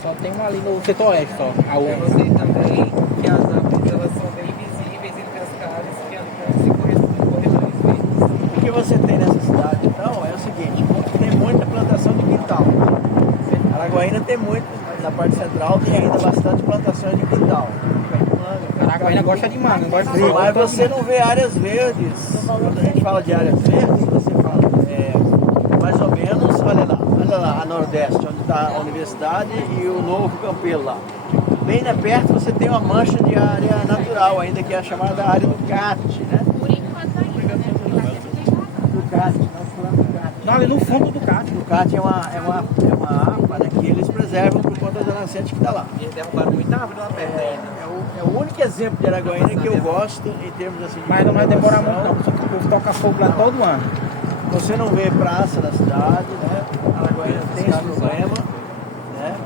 Só tem um ali no setor oeste, só. A Eu outra. notei também que as árvores elas são bem visíveis entre as casas, que andam se corredores verdes. O que você tem nessa cidade, então, é o seguinte, tem muita plantação de quintal. Araguaína tem muito, na parte central tem ainda bastante plantações de quintal. Araguaína gosta de mar, não gosta de Mas você não vê áreas verdes. Quando a gente fala de áreas verdes, você fala mais ou menos, olha lá, a Nordeste, onde está a universidade e o novo Campelo lá. Bem perto você tem uma mancha de área natural ainda, que é a chamada área do CAT, né? Do CAT, nós falamos do CAT. Não, ali no fundo do CAT. O CAT é uma APA, né, que eles preservam por conta da nascente que está lá. Eles derrubaram muita árvore lá perto ainda. É o único exemplo de Araguaína que eu gosto em termos assim de Mas não vai demorar muito preservação. não, só que o povo toca fogo lá todo ano. Você não vê praça na cidade, né? Araguaína tem esse problema, né?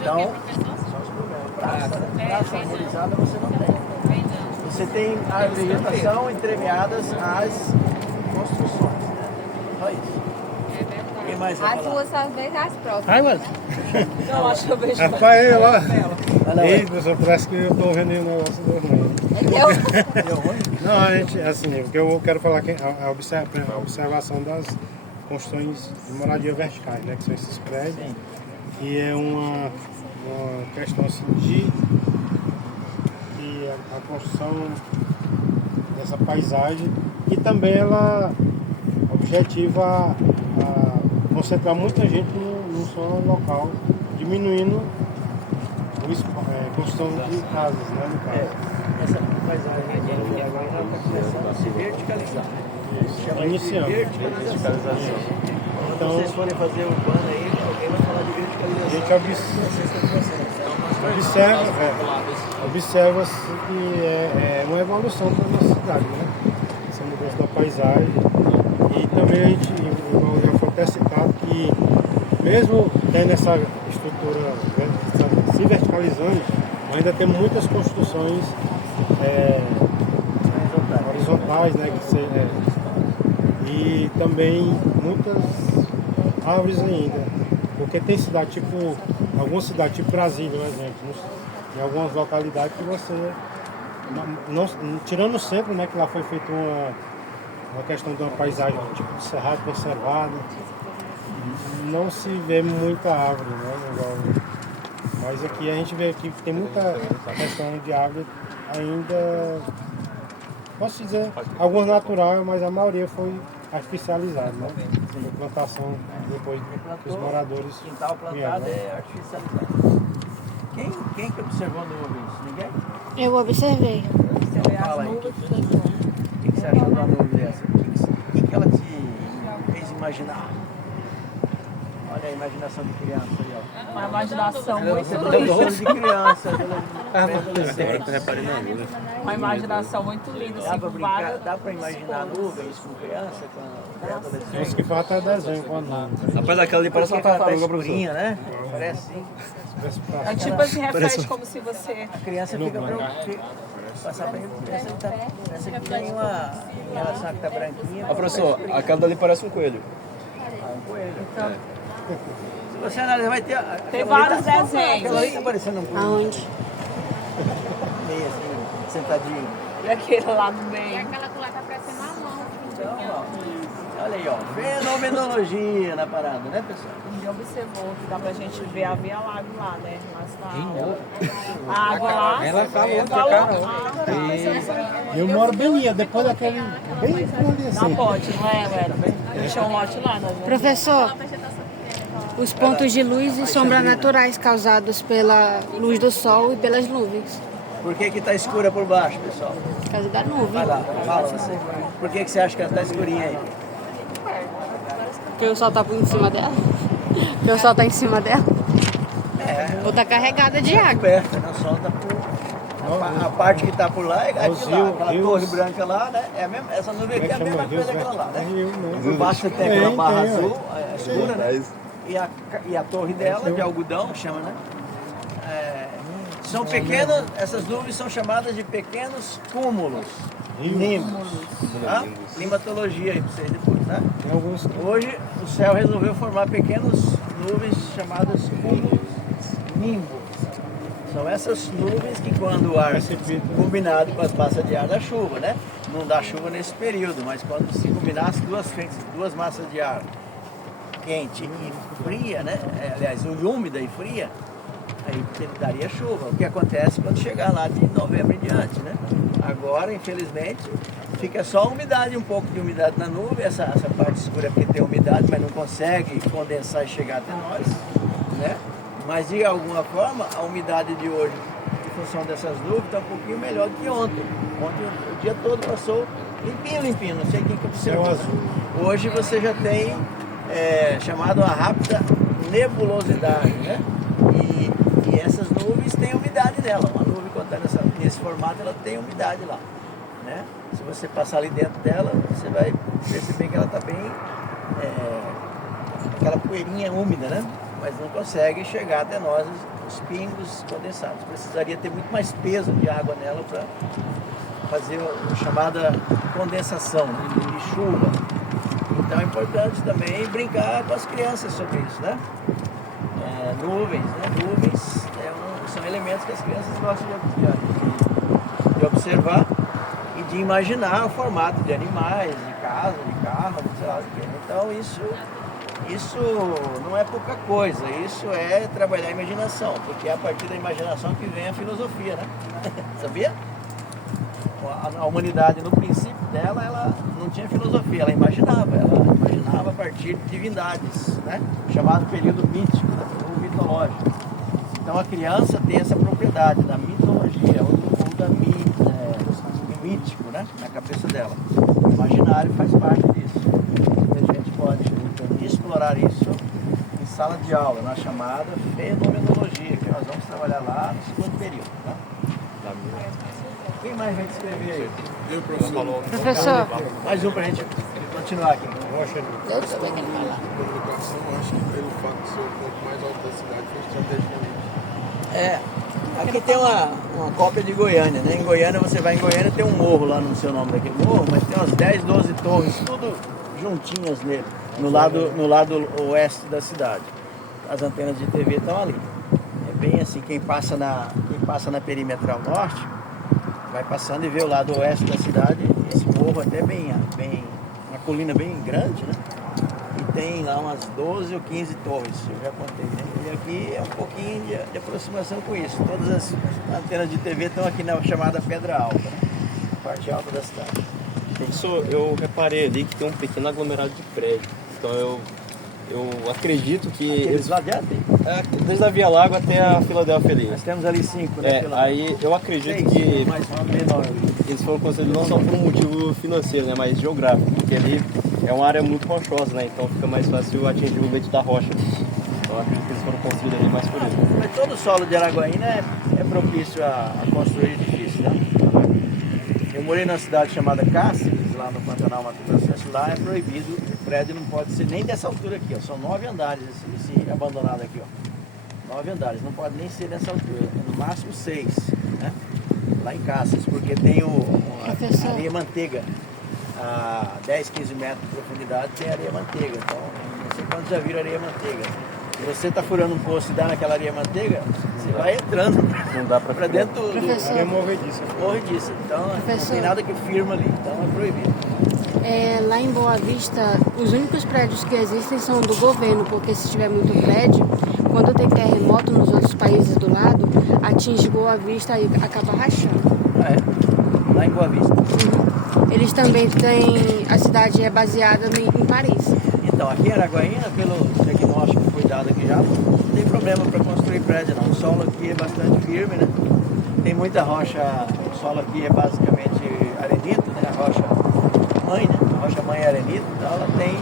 Então, são os problemas. Praça arborizada você não tem. Você tem a vegetação entremeadas às construções, né? Só isso. Quem mais vai As falar? ruas são bem as próximas. Ai, mas. Não, acho que eu vejo. Rapaz, lá. Vai lá, Ei, vai. professor, parece que eu estou vendo aí um negócio do ruim. Deu ruim? Não, a gente, assim, o que eu quero falar aqui é a observação das construções de moradia verticais, né? Que são esses prédios. E é uma questão assim de a construção dessa paisagem e também ela objetiva a concentrar muita gente num só local, diminuindo a construção de casas, né, no caso. Essa paisagem aqui agora está começando a se verticalizar. Chama de Iniciando. verticalização. Quando Então, vocês forem fazer o plano aí, alguém vai falar de a verticalização. gente observa que é uma evolução para a nossa cidade, né? Essa mudança da paisagem. E também a gente, igual já foi até citado, que mesmo tendo essa estrutura se verticalizando, ainda tem muitas construções horizontais, né? E também muitas árvores ainda. Porque tem cidade tipo, algumas cidades tipo Brasília, por exemplo, em algumas localidades que você, tirando o centro, né, que lá foi feita uma questão de uma paisagem tipo de cerrado conservado, não se vê muita árvore, né, igual, mas aqui a gente vê que tem muita questão de árvore ainda, posso dizer, algumas natural, mas a maioria foi artificializada, né? A plantação depois que os moradores Quintal plantado vieram, né? é artificializado. Quem que observou nuvens? Ninguém? Eu observei. Fala aí. O que você achou da nuvem dessa? O que ela te fez imaginar? Olha a imaginação de criança aí, ó. Uma imaginação muito Você linda. tá de criança, Uma imaginação muito linda, Dá assim, pra com brincar, várias dá pra imaginar nuvens com criança, com Tem uns adolescente? que fazem até desenho com a nuvem. Rapaz, aquela ali parece uma tartaruga, professor. escurinha, né? Parece sim. É tipo assim, reflete como se você... A criança fica passar pra ele, essa aqui tem uma em relação a que tá branquinha. Ah, professor, aquela dali parece um coelho. Um coelho. Se você analisar, vai ter. Tem vários desenhos. Aquela ali tá parecendo um coelho. Aonde? Meio assim, sentadinho. E aquele lá no E meio. aquela que lá tá parecendo uma mão. Então, ó, olha aí, ó. Fenomenologia na parada, né, pessoal? Ninguém observou que dá pra gente ver a Via Lago lá, né? Mas tá... A água lá... Ela falou pra falou. caramba. Eu moro bem ali, depois daquele. Bem ali Na assim. ponte, não é, Vera? Deixou um lote lá, né? Professor, os pontos de luz e sombra naturais causados pela luz do sol e pelas nuvens. Por que que tá escura por baixo, pessoal? Por causa da nuvem. Vai lá, fala você. Por que que você acha que ela tá escurinha aí? Porque o sol tá por em cima dela. Porque o sol tá em cima dela. Ou tá carregada de água. Coberta, né? O sol tá por... A parte que tá por lá é aquilo lá, aquela torre branca lá, né? É a mesma, essa nuvem aqui é a mesma coisa que aquela lá, né? Por baixo você tem aquela barra azul, escura, né? E a torre dela, de algodão, chama, né? São pequenas, essas nuvens são chamadas de pequenos cúmulos, nimbos, tá? Climatologia aí pra vocês depois, tá? Hoje o céu resolveu formar pequenas nuvens chamadas cúmulos, nimbos. São essas nuvens que quando o ar combinado com as massas de ar dá chuva, né? Não dá chuva nesse período, mas quando se combinasse duas massas de ar quente e fria, né? Aliás, úmida e fria, aí ele daria chuva. O que acontece quando chegar lá de novembro em diante, né? Agora, infelizmente, fica só umidade, um pouco de umidade na nuvem, essa parte escura é porque tem umidade, mas não consegue condensar e chegar até nós, né? Mas de alguma forma, a umidade de hoje, em função dessas nuvens, está um pouquinho melhor do que ontem. Ontem o dia todo passou limpinho, não sei quem que observou. Hoje você já tem chamado uma rápida nebulosidade, né? E formato, ela tem umidade lá, né? Se você passar ali dentro dela, você vai perceber que ela está bem, aquela poeirinha úmida, né? Mas não consegue chegar até nós os pingos condensados. Precisaria ter muito mais peso de água nela para fazer a chamada condensação de chuva. Então é importante também brincar com as crianças sobre isso, né? Nuvens, né? Nuvens são elementos que as crianças gostam de observar e de imaginar o formato de animais, de casa, de carro, sei lá. Então isso não é pouca coisa, isso é trabalhar a imaginação, porque é a partir da imaginação que vem a filosofia, né? Sabia? A humanidade, no princípio dela, ela não tinha filosofia, ela imaginava a partir de divindades, né? Chamado período mítico, né? Ou mitológico. Então a criança tem essa propriedade da mitologia, ou do mítico, né? Na cabeça dela. O imaginário faz parte disso. E a gente pode explorar isso em sala de aula, na chamada fenomenologia, que nós vamos trabalhar lá no segundo período, tá? Quem mais vai descrever aí? Eu, professor. Professor. Mais um para a gente continuar aqui. Rocha de comunicação, acho que pelo fato de ser o ponto mais alto da cidade, foi estrategicamente. Aqui tem uma cópia de Goiânia, né? Em Goiânia, você vai em Goiânia, tem um morro lá no seu nome daquele morro, mas tem umas 10, 12 torres, tudo juntinhas nele, no lado oeste da cidade. As antenas de TV estão ali. É bem assim, quem passa na perimetral norte, vai passando e vê o lado oeste da cidade, esse morro até bem, uma colina bem grande, né? E tem lá umas 12 ou 15 torres, eu já contei, né? E aqui é um pouquinho de aproximação com isso. Todas as antenas de TV estão aqui na chamada Pedra Alta, né? Parte alta da cidade. Professor, eu reparei ali que tem um pequeno aglomerado de prédio. Então eu acredito que... Aqueles lá dentro? Desde a Via Lago até a Filadélfia ali. Nós temos ali 5, né? Aí eu acredito que mais uma menor. eles foram construídos não só por um motivo financeiro, né, mas geográfico, porque ali é uma área muito rochosa, né, então fica mais fácil atingir o leito da rocha. Então eu acredito que eles foram construídos ali mais por isso. Mas todo o solo de Araguaína é propício a construir edifícios, né? Eu morei numa cidade chamada Cáceres, lá no Pantanal Mato Grossense, lá é proibido, o prédio não pode ser nem dessa altura aqui, ó, são 9 andares esse abandonado aqui, ó. 9 andares, não pode nem ser nessa altura, é no máximo 6, né? Lá em Cáceres, porque tem a areia manteiga, a 10, 15 metros de profundidade tem areia manteiga, então não sei quantos já viram areia manteiga. Se você está furando um poço e dá naquela areia manteiga, você vai entrando para dentro do morrediço. Então não tem nada que firma ali, então é proibido. Lá em Boa Vista, os únicos prédios que existem são do governo, porque se tiver muito prédio, quando tem terremoto nos outros países do lado, atinge Boa Vista e acaba rachando. Lá em Boa Vista. Eles também têm, a cidade é baseada em Paris. Então, aqui em Araguaína, pelo diagnóstico que foi dado aqui já, não tem problema para construir prédio não. O solo aqui é bastante firme, né? Tem muita rocha, o solo aqui é basicamente arenito, né? A rocha mãe, né? A rocha mãe é arenito, então ela tem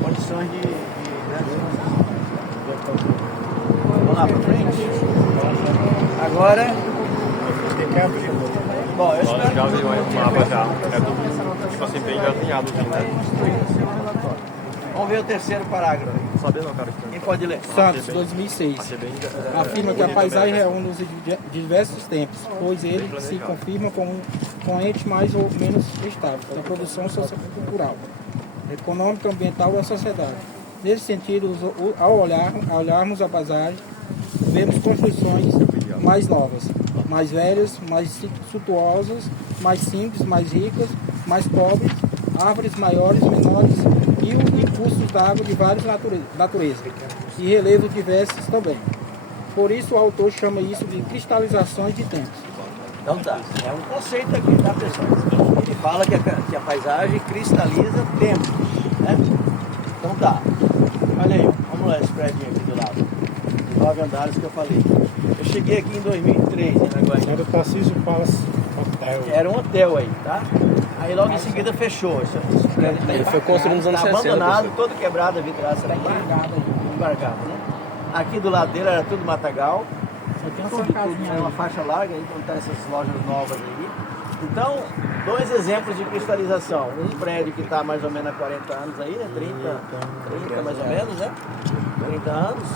condições de Vamos lá para frente? Agora... Tem que abrir. Bom, eu espero... Já veio o mapa já. É tudo, tipo assim, bem desenhado. Vamos ver o terceiro parágrafo. Saber não, cara. Quem pode ler? Santos, 2006. Afirma que a paisagem reúne-se de diversos tempos, pois ele se confirma como um ente mais ou menos estável da produção sociocultural, econômica, ambiental da sociedade. Nesse sentido, ao olharmos a paisagem, vemos construções mais novas, mais velhas, mais suntuosas, mais simples, mais ricas, mais pobres, árvores maiores, menores, e cursos d'água de várias naturezas, e relevos diversos também. Por isso o autor chama isso de cristalizações de tempos. Então tá, é um conceito aqui, tá pessoal? Ele fala que a paisagem cristaliza tempos, né? Então tá, olha aí, vamos lá esse prédio aqui do lado, os 9 andares que eu falei. Eu cheguei aqui em 2003, em Araguaína. Era o Tarcísio Palace Hotel. Era um hotel aí, tá? Aí logo em seguida fechou esse prédio. Ele foi construído nos anos 60. Abandonado, todo quebrado, a vidraça era embargada, né? Aqui do lado dele era tudo matagal, tenho essa casinha É aí. uma faixa larga, aí onde tá essas lojas novas aí. Então, dois exemplos de cristalização. Um prédio que está mais ou menos há 40 anos aí, né? 30 mais ou menos, né? 30 anos.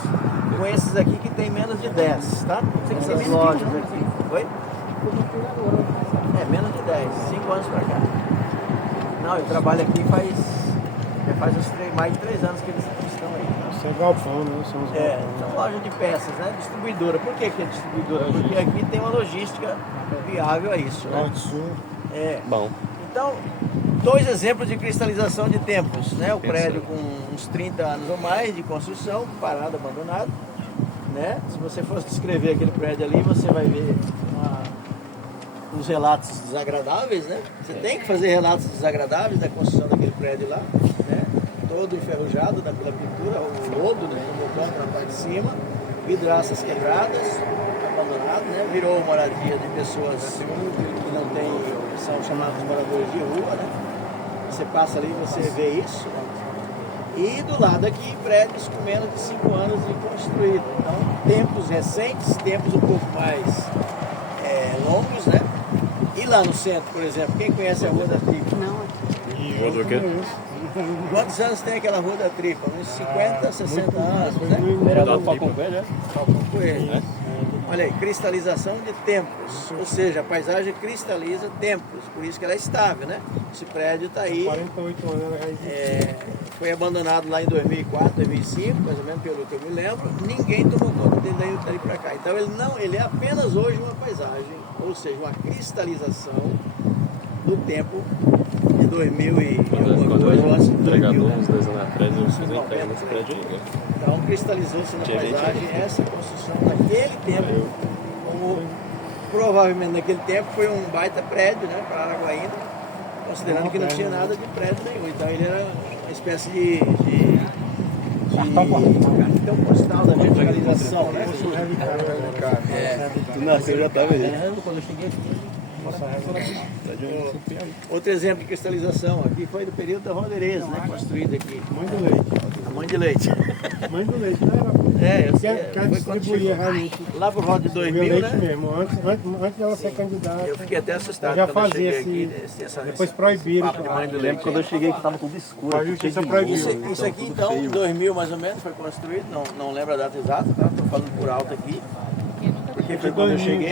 Com esses aqui que tem menos de 10, tá? Essas lojas aqui. Oi? É, menos de 10, 5 anos pra cá. Não, eu trabalho aqui já faz mais de 3 anos que eles estão aí. Isso é galpão, né? São os É, galpões. são loja de peças, né? Distribuidora. Por que é distribuidora? Porque aqui tem uma logística viável a isso, né? Norte, sul. É. Bom. Então, dois exemplos de cristalização de tempos, né? O prédio com uns 30 anos ou mais de construção, parado, abandonado, né? Se você fosse descrever aquele prédio ali, você vai ver os relatos desagradáveis, né? Você tem que fazer relatos desagradáveis da construção daquele prédio lá, né? Todo enferrujado pela pintura, o lodo, né? Tomou conta na parte de cima, vidraças quebradas, abandonado, né? Virou moradia de pessoas que não têm, são chamados moradores de rua, né? Você passa ali e você vê isso. E do lado aqui, prédios com menos de 5 anos de construído. Então, tempos recentes, tempos um pouco mais longos, né? E lá no centro, por exemplo, quem conhece a Rua da Tripa? Não, Rua do quê? Quantos anos tem aquela Rua da Tripa? Uns 50, 60 anos, né? Vereador Falcão Coelho, né? Falcão Coelho. Olha aí, cristalização de tempos, ou seja, a paisagem cristaliza tempos, por isso que ela é estável, né? Esse prédio está aí, 48 anos ela já existe. foi abandonado lá em 2004, 2005, mais ou menos pelo que eu me lembro, ninguém tomou conta dele dali para cá. Então ele é apenas hoje uma paisagem, ou seja, uma cristalização do tempo de 2000 e alguma coisa, ou antes de 2000. Uns 2 anos atrás, eu fiz uma entrega nesse prédio aí, né? Então cristalizou-se na Tinha gente paisagem essa construção naquele tempo, como provavelmente naquele tempo foi um baita prédio, né, para Araguaína, considerando que não tinha nada de prédio nenhum. Então ele era uma espécie de cartão postal da verticalização, né? Tu nasceu, já estava aí. Quando eu cheguei aqui. Outro exemplo de cristalização aqui foi do período da Valdereza, né? Construída aqui. Mãe do leite. A mãe de leite. Mãe do leite, não era? Eu sei. Quer Foi quando distribuir chegou. realmente. Lá por volta de Meu 2000, leite né? mesmo, antes dela ser candidata. Eu fiquei até assustado Eu já quando eu fazia cheguei esse. aqui. Depois proibiram. Papo de mãe do Eu lembro leite. quando eu cheguei que tava tudo escuro. A justiça proibiu. Isso aqui então, em 2000 mais ou menos, foi construído, não lembro a data exata, tá? Estou falando por alto aqui. Porque foi quando eu cheguei.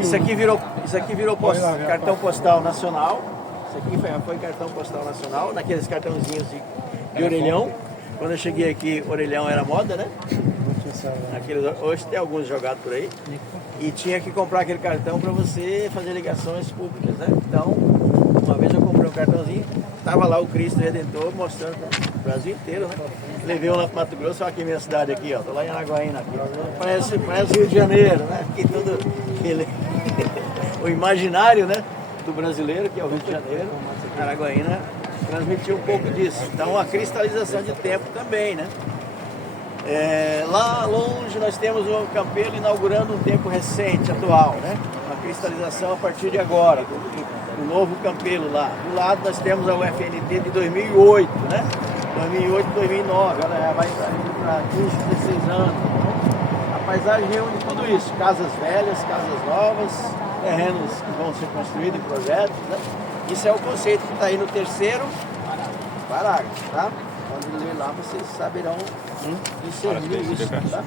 Isso aqui virou cartão postal nacional. Isso aqui foi cartão postal nacional, naqueles cartãozinhos de orelhão. Quando eu cheguei aqui, orelhão era moda, né? Hoje tem alguns jogados por aí. E tinha que comprar aquele cartão para você fazer ligações públicas, né? Então, uma vez eu comprei um cartãozinho, tava lá o Cristo Redentor mostrando para o Brasil inteiro, né? Levei um lá para Mato Grosso, olha aqui minha cidade aqui, ó. Tô lá em Araguaína aqui. Parece Rio de Janeiro, né? Aqui tudo o imaginário, né? Do brasileiro, que é o Rio de Janeiro. Araguaína transmitiu um pouco disso. Então, a cristalização de tempo também, né? Lá longe nós temos o Campelo inaugurando um tempo recente, atual, né? Uma cristalização a partir de agora, o novo Campelo lá. Do lado nós temos a UFNT de 2008, né? 2008, 2009, ela já vai para 15, 16 anos. Então, a paisagem reúne tudo isso, casas velhas, casas novas, terrenos que vão ser construídos em projetos, né? Isso é o conceito que está aí no terceiro parágrafo, tá? Quando ler lá, vocês saberão discernir isso, tá?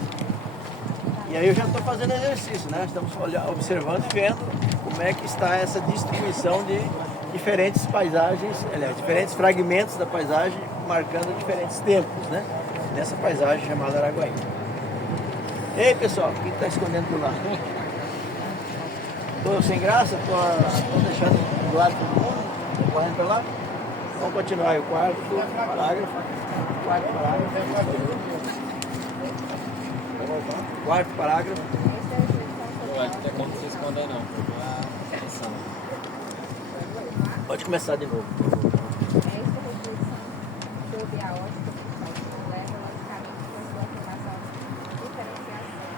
E aí eu já estou fazendo exercício, né? Estamos observando e vendo como é que está essa distribuição de diferentes paisagens, aliás, diferentes fragmentos da paisagem, marcando diferentes tempos, né? Nessa paisagem chamada Araguaína. Ei, pessoal, o que está escondendo por lá? Estou sem graça? Estou deixando do lado todo mundo? Correndo para lá? Vamos continuar aí o quarto parágrafo. Quarto parágrafo. Não tem como se esconder não. Pode começar de novo. Esta restrição sob a ótica fiscal leva logicamente para sua formação diferenciação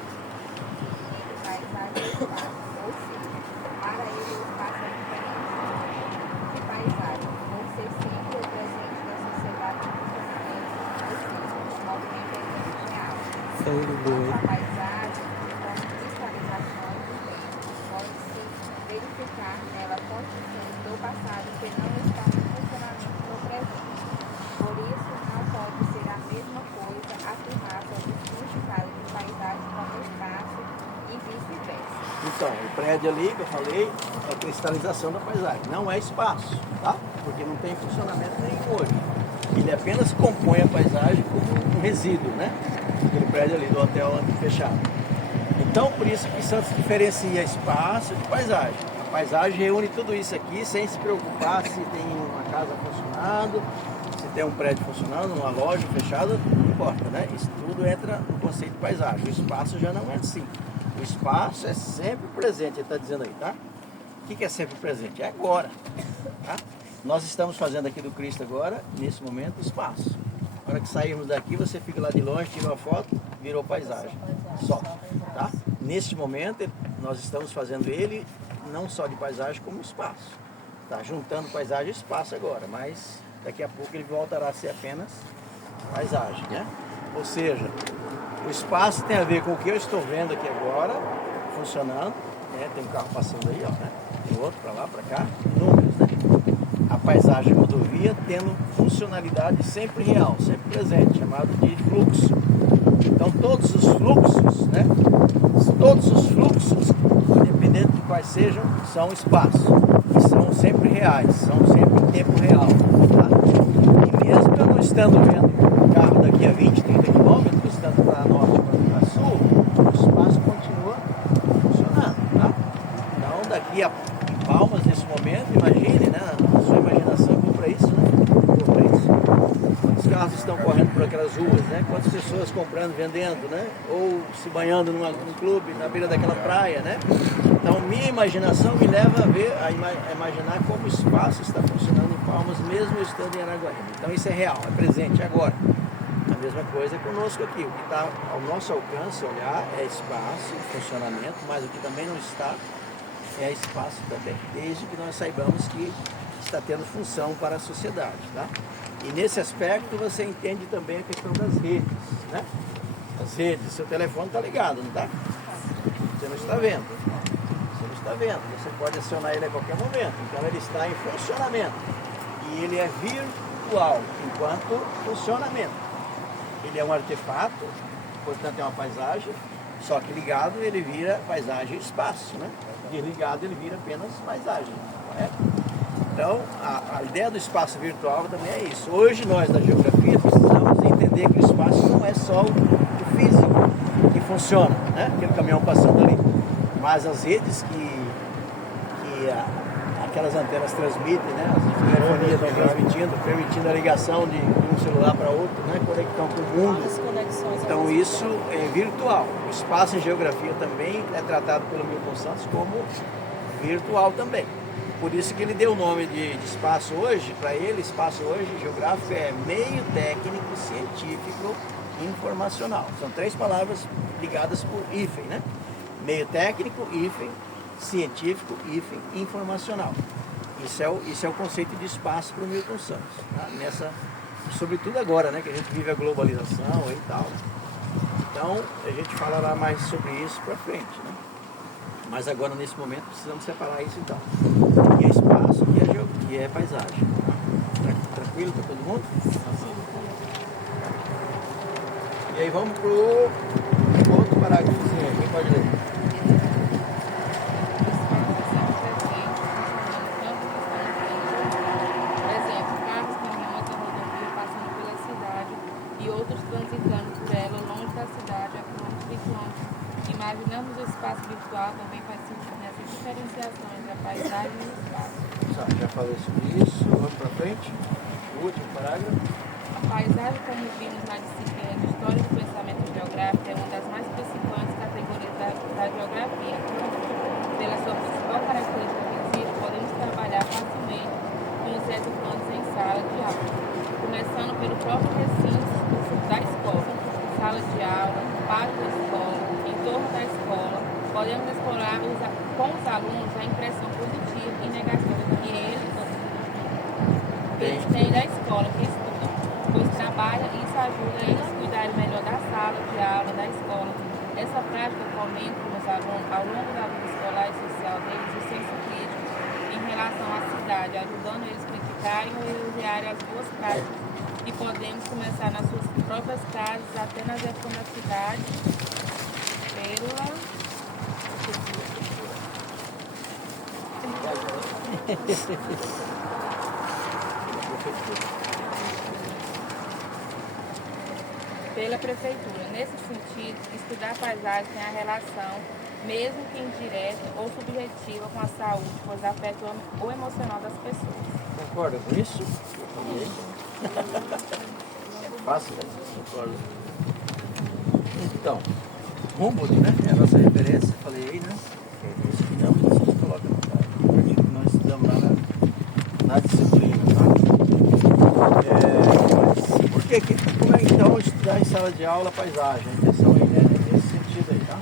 de paisagem e espaço, ou seja, para ele o espaço é diferente de paisagem, por ser sempre o presente da sociedade no funcionamento, ou seja, o movimento real. A paisagem como Então, o prédio ali que eu falei é cristalização da paisagem, não é espaço, tá? Porque não tem funcionamento nenhum hoje. Ele apenas compõe a paisagem como um resíduo, né? Aquele prédio ali do hotel fechado. Então, por isso que Santos diferencia espaço de paisagem. A paisagem reúne tudo isso aqui sem se preocupar se tem uma casa funcionando, se tem um prédio funcionando, uma loja fechada, não importa, né? Isso tudo entra no conceito de paisagem. O espaço já não é assim. O espaço é sempre presente, ele está dizendo aí, tá? O que é sempre presente? É agora, tá? Nós estamos fazendo aqui do Cristo agora, nesse momento, espaço. Na hora que sairmos daqui, você fica lá de longe, tira uma foto, virou paisagem. Só, tá? Neste momento, nós estamos fazendo ele não só de paisagem, como espaço. Tá juntando paisagem e espaço agora, mas daqui a pouco ele voltará a ser apenas paisagem, né? Ou seja, o espaço tem a ver com o que eu estou vendo aqui agora, funcionando, né? Tem um carro passando aí, ó, né? Tem outro para lá, para cá, números, né? A paisagem rodovia tendo funcionalidade sempre real, sempre presente, chamado de fluxo. Então todos os fluxos, né? Todos os fluxos, independente de quais sejam, são espaços. E são sempre reais, são sempre em tempo real. Tá? E mesmo eu não estando vendo o carro daqui a 20, 30 quilômetros, estando para norte para sul, o espaço continua funcionando. Tá? Então daqui a Palmas, nesse momento, imagine, né? A sua imaginação compra isso, né? Compra isso. Quantos carros estão correndo por aquelas ruas, né? Quantas pessoas comprando, vendendo, né? Ou se banhando num clube, na beira daquela praia, né? Então, minha imaginação me leva a ver, a imaginar como o espaço está funcionando em Palmas, mesmo eu estando em Araguaína. Então, isso é real, é presente, é agora. A mesma coisa conosco aqui. O que está ao nosso alcance, olhar, é espaço, funcionamento, mas o que também não está é espaço também, desde que nós saibamos que está tendo função para a sociedade, tá? E nesse aspecto você entende também a questão das redes, né? As redes, seu telefone está ligado, não está? Você não está vendo. Você não está vendo. Você pode acionar ele a qualquer momento. Então ele está em funcionamento. E ele é virtual, enquanto funcionamento. Ele é um artefato, portanto é uma paisagem, só que ligado ele vira paisagem e espaço, né? Desligado ele vira apenas paisagem, correto? Então, a ideia do espaço virtual também é isso. Hoje nós da geografia precisamos entender que o espaço não é só o físico que funciona, né? Aquele caminhão passando ali, mas as redes que aquelas antenas transmitem, né? As telefonias estão transmitindo, permitindo a ligação de um celular para outro, né? Conectando com o mundo. Então isso é virtual. O espaço em geografia também é tratado pelo Milton Santos como virtual também. Por isso que ele deu o nome de espaço hoje, para ele, espaço hoje geográfico é meio técnico, científico, informacional. São três palavras ligadas por hífen, né? Meio técnico, hífen, científico, hífen, informacional. Isso é o conceito de espaço para o Milton Santos. Tá? Sobretudo agora, né, que a gente vive a globalização e tal. Então, a gente falará mais sobre isso para frente, né? Mas agora, nesse momento, precisamos separar isso então. O que é espaço, o que é paisagem. Tá? Tranquilo para todo mundo? E aí vamos para o outro parágrafozinho. Quem pode ler? Imaginamos o espaço virtual também faz sentido nessa diferenciação entre a paisagem e o espaço. Já falei sobre isso, vamos para frente. O último parágrafo. A paisagem, como vimos na disciplina de História do Pensamento Geográfico, é uma das mais principais categorias da geografia. Pela sua principal característica visível, podemos trabalhar facilmente com os educandos em sala de aula, começando pelo próprio recinto da escola, sala de aula, pátio da escola, em torno da escola. Podemos explorar com os alunos a impressão positiva e negativa que eles têm da escola que estudam, pois trabalha e isso ajuda eles a cuidarem melhor da sala de aula, da escola. Essa prática fomenta nos alunos, ao longo da vida escolar e social deles, o senso crítico em relação à cidade, ajudando eles a criticarem ou elogiarem as boas práticas. E podemos começar nas suas próprias casas, até na gestão da cidade, pela Pela Prefeitura. Nesse sentido, estudar a paisagem tem a relação, mesmo que indireta ou subjetiva, com a saúde, pois afeta o emocional das pessoas. Concorda com isso? É fácil, né? Concordo. Então, Humboldt, né? É a nossa referência, falei aí, né? Isso que não, isso a gente coloca no artigo que nós estudamos lá na disciplina, tá? Por que como é então estudar em sala de aula paisagem? A intenção aí é nesse sentido aí, tá?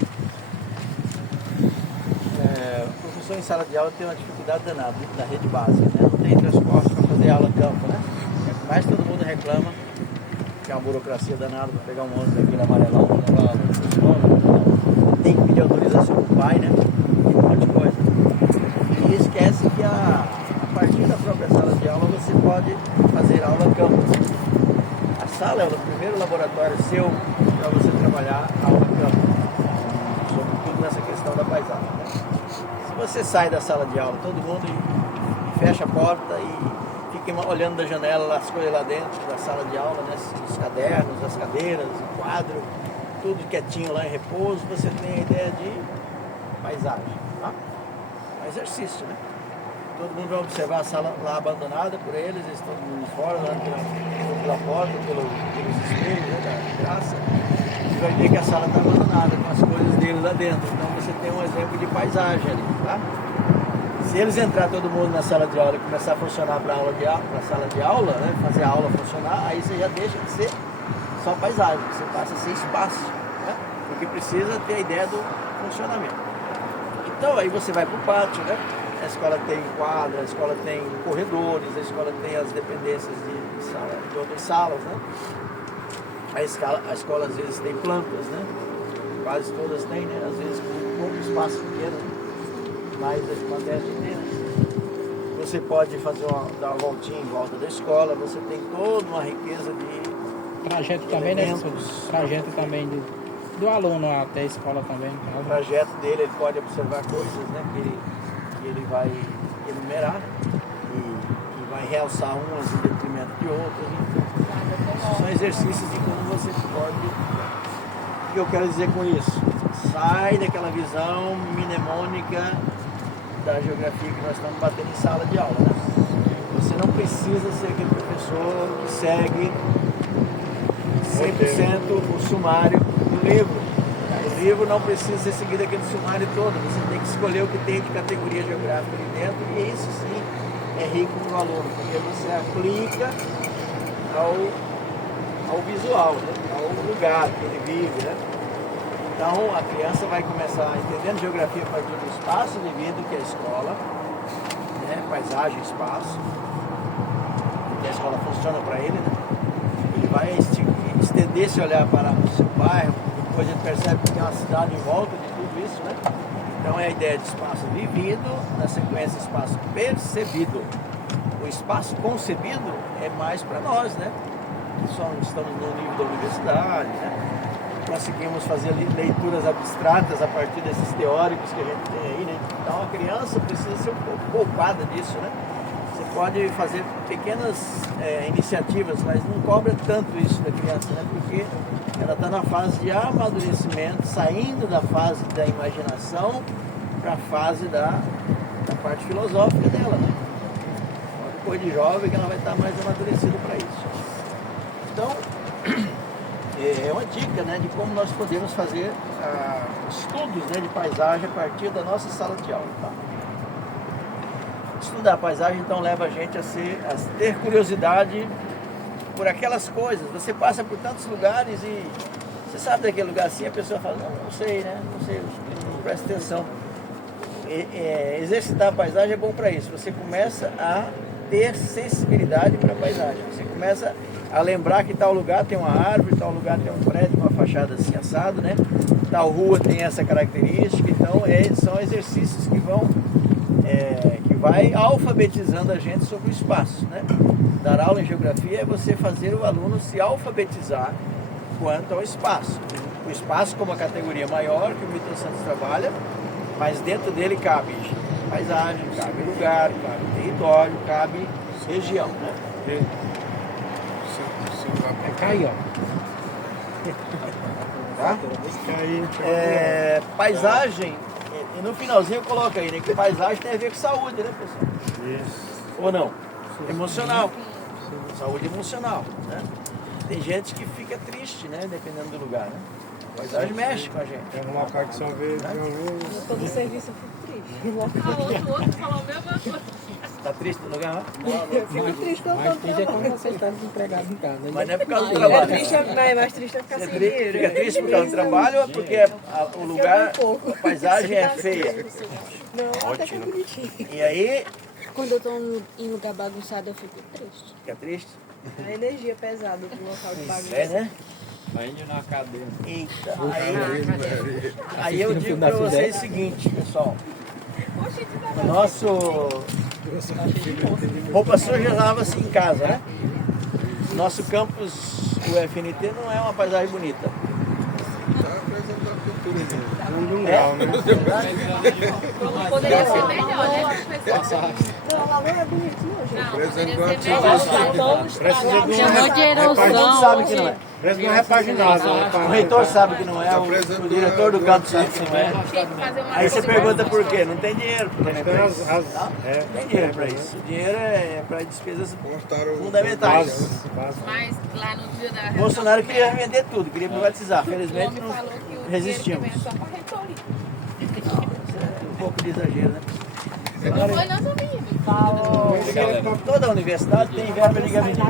O professor em sala de aula tem uma dificuldade danada da rede básica, né? Não tem transporte para fazer aula campo, né? Mas todo mundo reclama que é uma burocracia danada para pegar um ônibus aqui no Amarelão, levar a aluno para escola, tem que pedir autorização do pai, né? Tem um monte de coisa. E esquece que a partir da própria sala de aula você pode fazer aula campo. A sala é o primeiro laboratório seu para você trabalhar a aula campo, sobretudo nessa questão da paisagem, né? Se você sai da sala de aula, todo mundo fecha a porta e fica olhando da janela as coisas lá dentro da sala de aula, né? Os cadernos, as cadeiras, o quadro, tudo quietinho lá em repouso, você tem a ideia de paisagem, tá? É um exercício, né? Todo mundo vai observar a sala lá abandonada por eles todo mundo fora, lá pela porta, pelos espelhos, né, da graça, e vai ver que a sala está abandonada com as coisas dele lá dentro. Então você tem um exemplo de paisagem ali, tá? Se eles entrar todo mundo na sala de aula e começar a funcionar para a sala de aula, né, fazer a aula funcionar, aí você já deixa de ser só paisagem, você passa a ser espaço, né? Porque precisa ter a ideia do funcionamento. Então aí você vai para o pátio, né? A escola tem quadra, a escola tem corredores, a escola tem as dependências de outras salas, né? A escola às vezes tem plantas, né? Quase todas têm, né? Às vezes com pouco espaço pequeno, mas acontece de ter, né? Você pode dar uma voltinha em volta da escola, você tem toda uma riqueza de trajeto também, né? Trajeto também do aluno até a escola também. O trajeto dele, ele pode observar coisas, né? Que ele vai enumerar e vai realçar umas em detrimento de outras. Então, são exercícios de como você pode... O que eu quero dizer com isso? Sai daquela visão mnemônica da geografia que nós estamos batendo em sala de aula, né? Você não precisa ser aquele professor que segue 100% o sumário do livro. O livro não precisa ser seguido aquele sumário todo, você tem que escolher o que tem de categoria geográfica ali dentro, e isso sim é rico para o aluno, porque você aplica ao visual, né? Ao lugar que ele vive, né? Então a criança vai começar entendendo geografia a partir do espaço vivido, que é a escola, né? Paisagem, espaço, que a escola funciona para ele, né? Ele vai estender esse olhar para o seu bairro, depois ele percebe que tem uma cidade em volta de tudo isso, né? Então é a ideia de espaço vivido, na sequência espaço percebido. O espaço concebido é mais para nós, né? Que só estamos no nível da universidade, né? Conseguimos fazer leituras abstratas a partir desses teóricos que a gente tem aí, né? Então a criança precisa ser um pouco poupada disso, né? Você pode fazer pequenas iniciativas, mas não cobra tanto isso da criança, né? Porque ela está na fase de amadurecimento, saindo da fase da imaginação para a fase da parte filosófica dela, né? Depois de jovem que ela vai estar mais amadurecida para isso. Então, é uma dica, né, de como nós podemos fazer estudos, né, de paisagem a partir da nossa sala de aula. Tá? Estudar a paisagem, então, leva a gente a ter curiosidade por aquelas coisas. Você passa por tantos lugares e você sabe daquele lugar assim, a pessoa fala, não sei, né, não sei, não presta atenção. Exercitar a paisagem é bom para isso. Você começa a ter sensibilidade para a paisagem. Você começa a lembrar que tal lugar tem uma árvore, tal lugar tem um prédio com uma fachada assim assado, né? Tal rua tem essa característica. Então são exercícios que vai alfabetizando a gente sobre o espaço, né? Dar aula em geografia é você fazer o aluno se alfabetizar quanto ao espaço. O espaço como a categoria maior que o Milton Santos trabalha, mas dentro dele cabe paisagem, cabe lugar, cabe território, cabe região, né? Cai, ó. Tá? Cai. Paisagem, e no finalzinho eu coloco aí, né? Que paisagem tem a ver com saúde, né, pessoal? Isso. Ou não? Emocional. Saúde emocional, né? Tem gente que fica triste, né? Dependendo do lugar, né? A paisagem mexe com a gente. Tem um local que só vê de uma vez. Eu tô no serviço, eu fico triste. O outro falou a mesma coisa. Tá triste no lugar lá? Eu fico triste quando eu Mais tô triste é quando trabalhando. você está desempregado em casa. Mas não é por causa do É trabalho. triste, mais triste é ficar Você sem dinheiro. fica triste por causa do trabalho ou porque o lugar, a paisagem é feia? Não, até que é bonitinho. E aí, Quando eu tô em lugar bagunçado, eu fico triste. fica triste? A energia pesada do local de bagunça. É, né? Vai indo na cadeia. Eita, aí eu digo pra vocês o seguinte, pessoal. O nosso roupa suja lava-se em casa, né? Nosso campus UFNT não é uma paisagem bonita. De um grau, né? Poderia ser melhor, né? Não, lá não é bonitinho, gente. Precisa de Chamou de Todo mundo erosão. sabe que não é. Parece uma repaginada. O reitor sabe que não é, o diretor do campus sabe que não é. Tinha que fazer uma Aí você pergunta por quê? Não tem dinheiro. Porque não é pra isso. É, Não tem dinheiro para isso. O dinheiro é para despesas fundamentais. Mas lá no dia da Bolsonaro queria vender tudo, queria privatizar. Felizmente não falou que o resistimos. dinheiro que vem é só pra reitoria. Isso é um pouco de exagero, né? Não foi nosso amigo. Toda universidade tem verba de gabinete.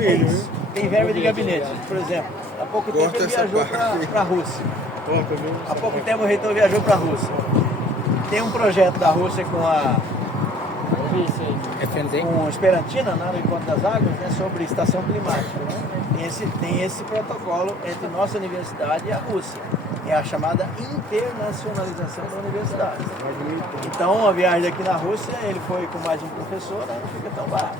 É isso. Tem verba de gabinete. Por exemplo, há pouco tempo ele viajou para a Rússia. Há pouco tempo o reitor viajou para a Rússia. Tem um projeto da Rússia com a Esperantina, na Encontro das Águas, né, sobre estação climática. Né? Tem esse protocolo entre nossa universidade e a Rússia. É a chamada internacionalização da universidade. Então, a viagem aqui na Rússia, ele foi com mais um professor, né, não fica tão barato.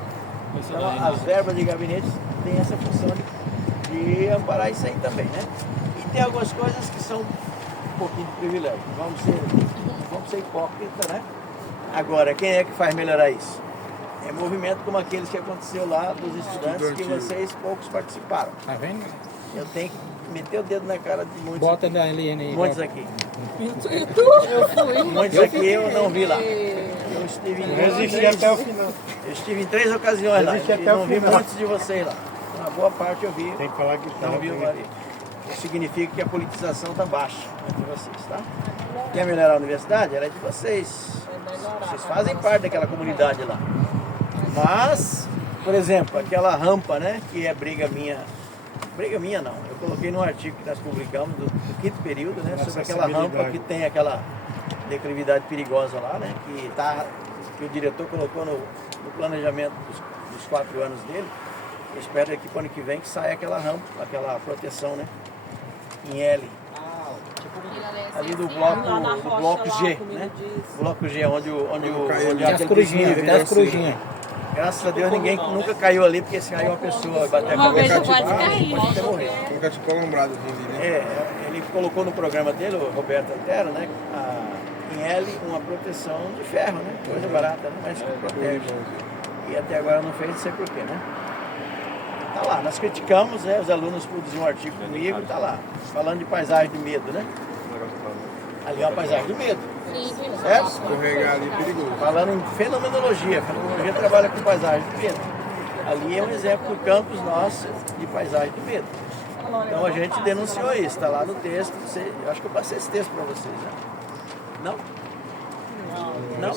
Então, as verbas de gabinete têm essa função de amparar isso aí também, né? E tem algumas coisas que são um pouquinho de privilégio. Vamos ser hipócritas, né? Agora, quem é que faz melhorar isso? É movimento como aqueles que aconteceu lá dos estudantes que vocês poucos participaram. Tá vendo? Eu tenho que meter o dedo na cara de muitos. Bota na LN aí. Muitos aqui. Eu fui. Muitos aqui eu não vi lá. Eu estive em Resisti até o final. Eu estive em 3 ocasiões lá. Resisti E até o não vi final. muitos de vocês lá. Uma boa parte eu vi. Tem que falar que Não vi o marido. Isso significa que a politização está baixa entre vocês, tá? Quer melhorar a universidade? Ela é de vocês. Vocês fazem parte daquela comunidade lá. Mas, por exemplo, aquela rampa, né? Que é briga minha. Briga minha não. Eu coloquei num artigo que nós publicamos do 5º período, né? Sobre aquela rampa que tem aquela declividade perigosa lá, né? Que o diretor colocou no planejamento dos 4 anos dele. Eu espero que para o ano que vem que saia aquela rampa, aquela proteção, né? Em L. Ali do bloco G, né? O bloco G, onde Tem as corujinhas, tem as corujinhas. Graças a Deus ninguém nunca caiu ali, porque se caiu uma pessoa bater a Uma vez cabeça, eu quase caí. pode até morrer. Nunca te alambrado ali, né? Ele colocou no programa dele, o Roberto Antero, né? Em L, uma proteção de ferro, né? Coisa barata, né? Mas que protege. E até agora não fez, não sei porquê, né? Tá lá, nós criticamos, né? Os alunos produziram um artigo comigo, tá lá. Falando de paisagem de medo, né? Ali é uma paisagem de medo. Certo? Escorregar ali é perigoso. Falando em fenomenologia, fenomenologia trabalha com paisagem de medo. Ali é um exemplo do campus nosso de paisagem de medo. Então a gente denunciou isso, está lá no texto. Eu acho que eu passei esse texto para vocês, né? Não? Não?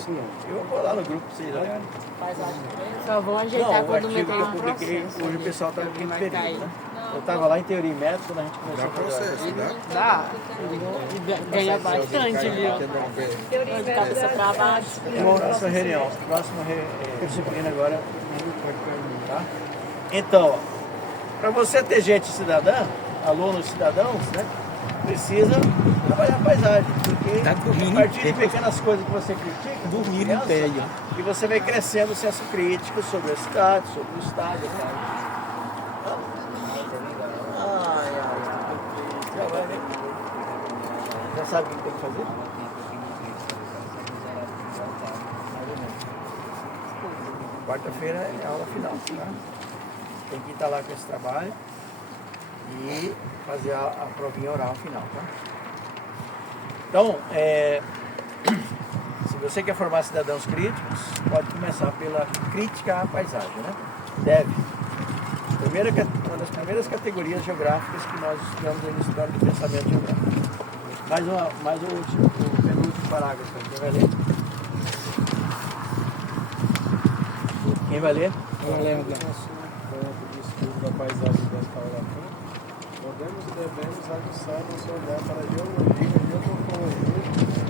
Eu vou pôr lá no grupo para vocês olharem. Só vou Não, ajeitar o quando artigo meter que eu um publiquei, processo. hoje o pessoal está no quinto Vai período, cair. né? Eu estava lá em teoria e método, quando a gente começou Dá a fazer. processo, né? Dá. Ganha bastante, viu? Teoria De cabeça pra baixo. Próxima reunião, próxima disciplina agora. Tá? Então, para você ter gente cidadã, alunos cidadãos, né? Precisa trabalhar a paisagem, porque Tá dormindo a partir em de pé. pequenas coisas que você critica, Dormindo em pé, criança, e você vai crescendo o senso crítico sobre a cidade, sobre o estado, cara. Já vai, né? Já sabe o que tem que fazer? Quarta-feira é a aula final, tá? Tem que estar lá com esse trabalho e fazer a provinha oral final, tá? Então, se você quer formar cidadãos críticos, pode começar pela crítica à paisagem, né? Deve. Uma das primeiras categorias geográficas que nós estudamos aí no História do Pensamento Geográfico. Mais o penúltimo parágrafo, quem vai ler? Quem vai ler? Do estudo da paisagem desta aula aqui, podemos e devemos aguçar nosso olhar para a geologia, geomorfologia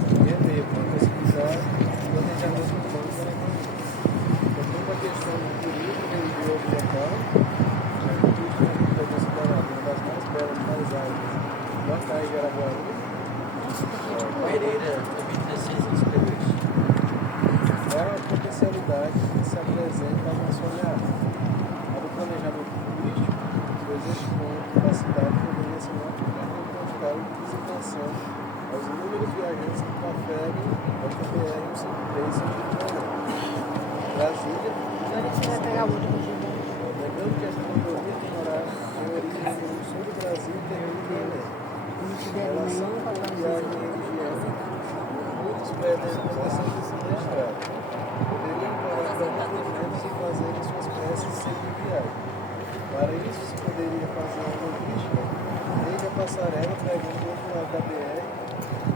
e relevo, para pesquisar o planejamento urbano da economia. Portanto, a questão do turismo religioso local, já que o turismo é considerado uma das mais belas paisagens locais de Araguari. Pereira, 2016, escreveu isso. É a potencialidade que se apresenta ao nosso olhar. Para o planejamento turístico, pois este ponto da cidade poderia ser uma importante de visitação aos inúmeros viajantes que trafegam a BR-153 sentido Brasília. Lembrando que esta rodovia tem origem no sul do Brasil e termina em Belém. Em relação à viagem em região, muitos pedem a proteção desse estrada. Poderiam parar provavelmente e fazerem suas preces sem viagem. Para isso, se poderia fazer uma logística desde a passarela pegando do outro lado da BR,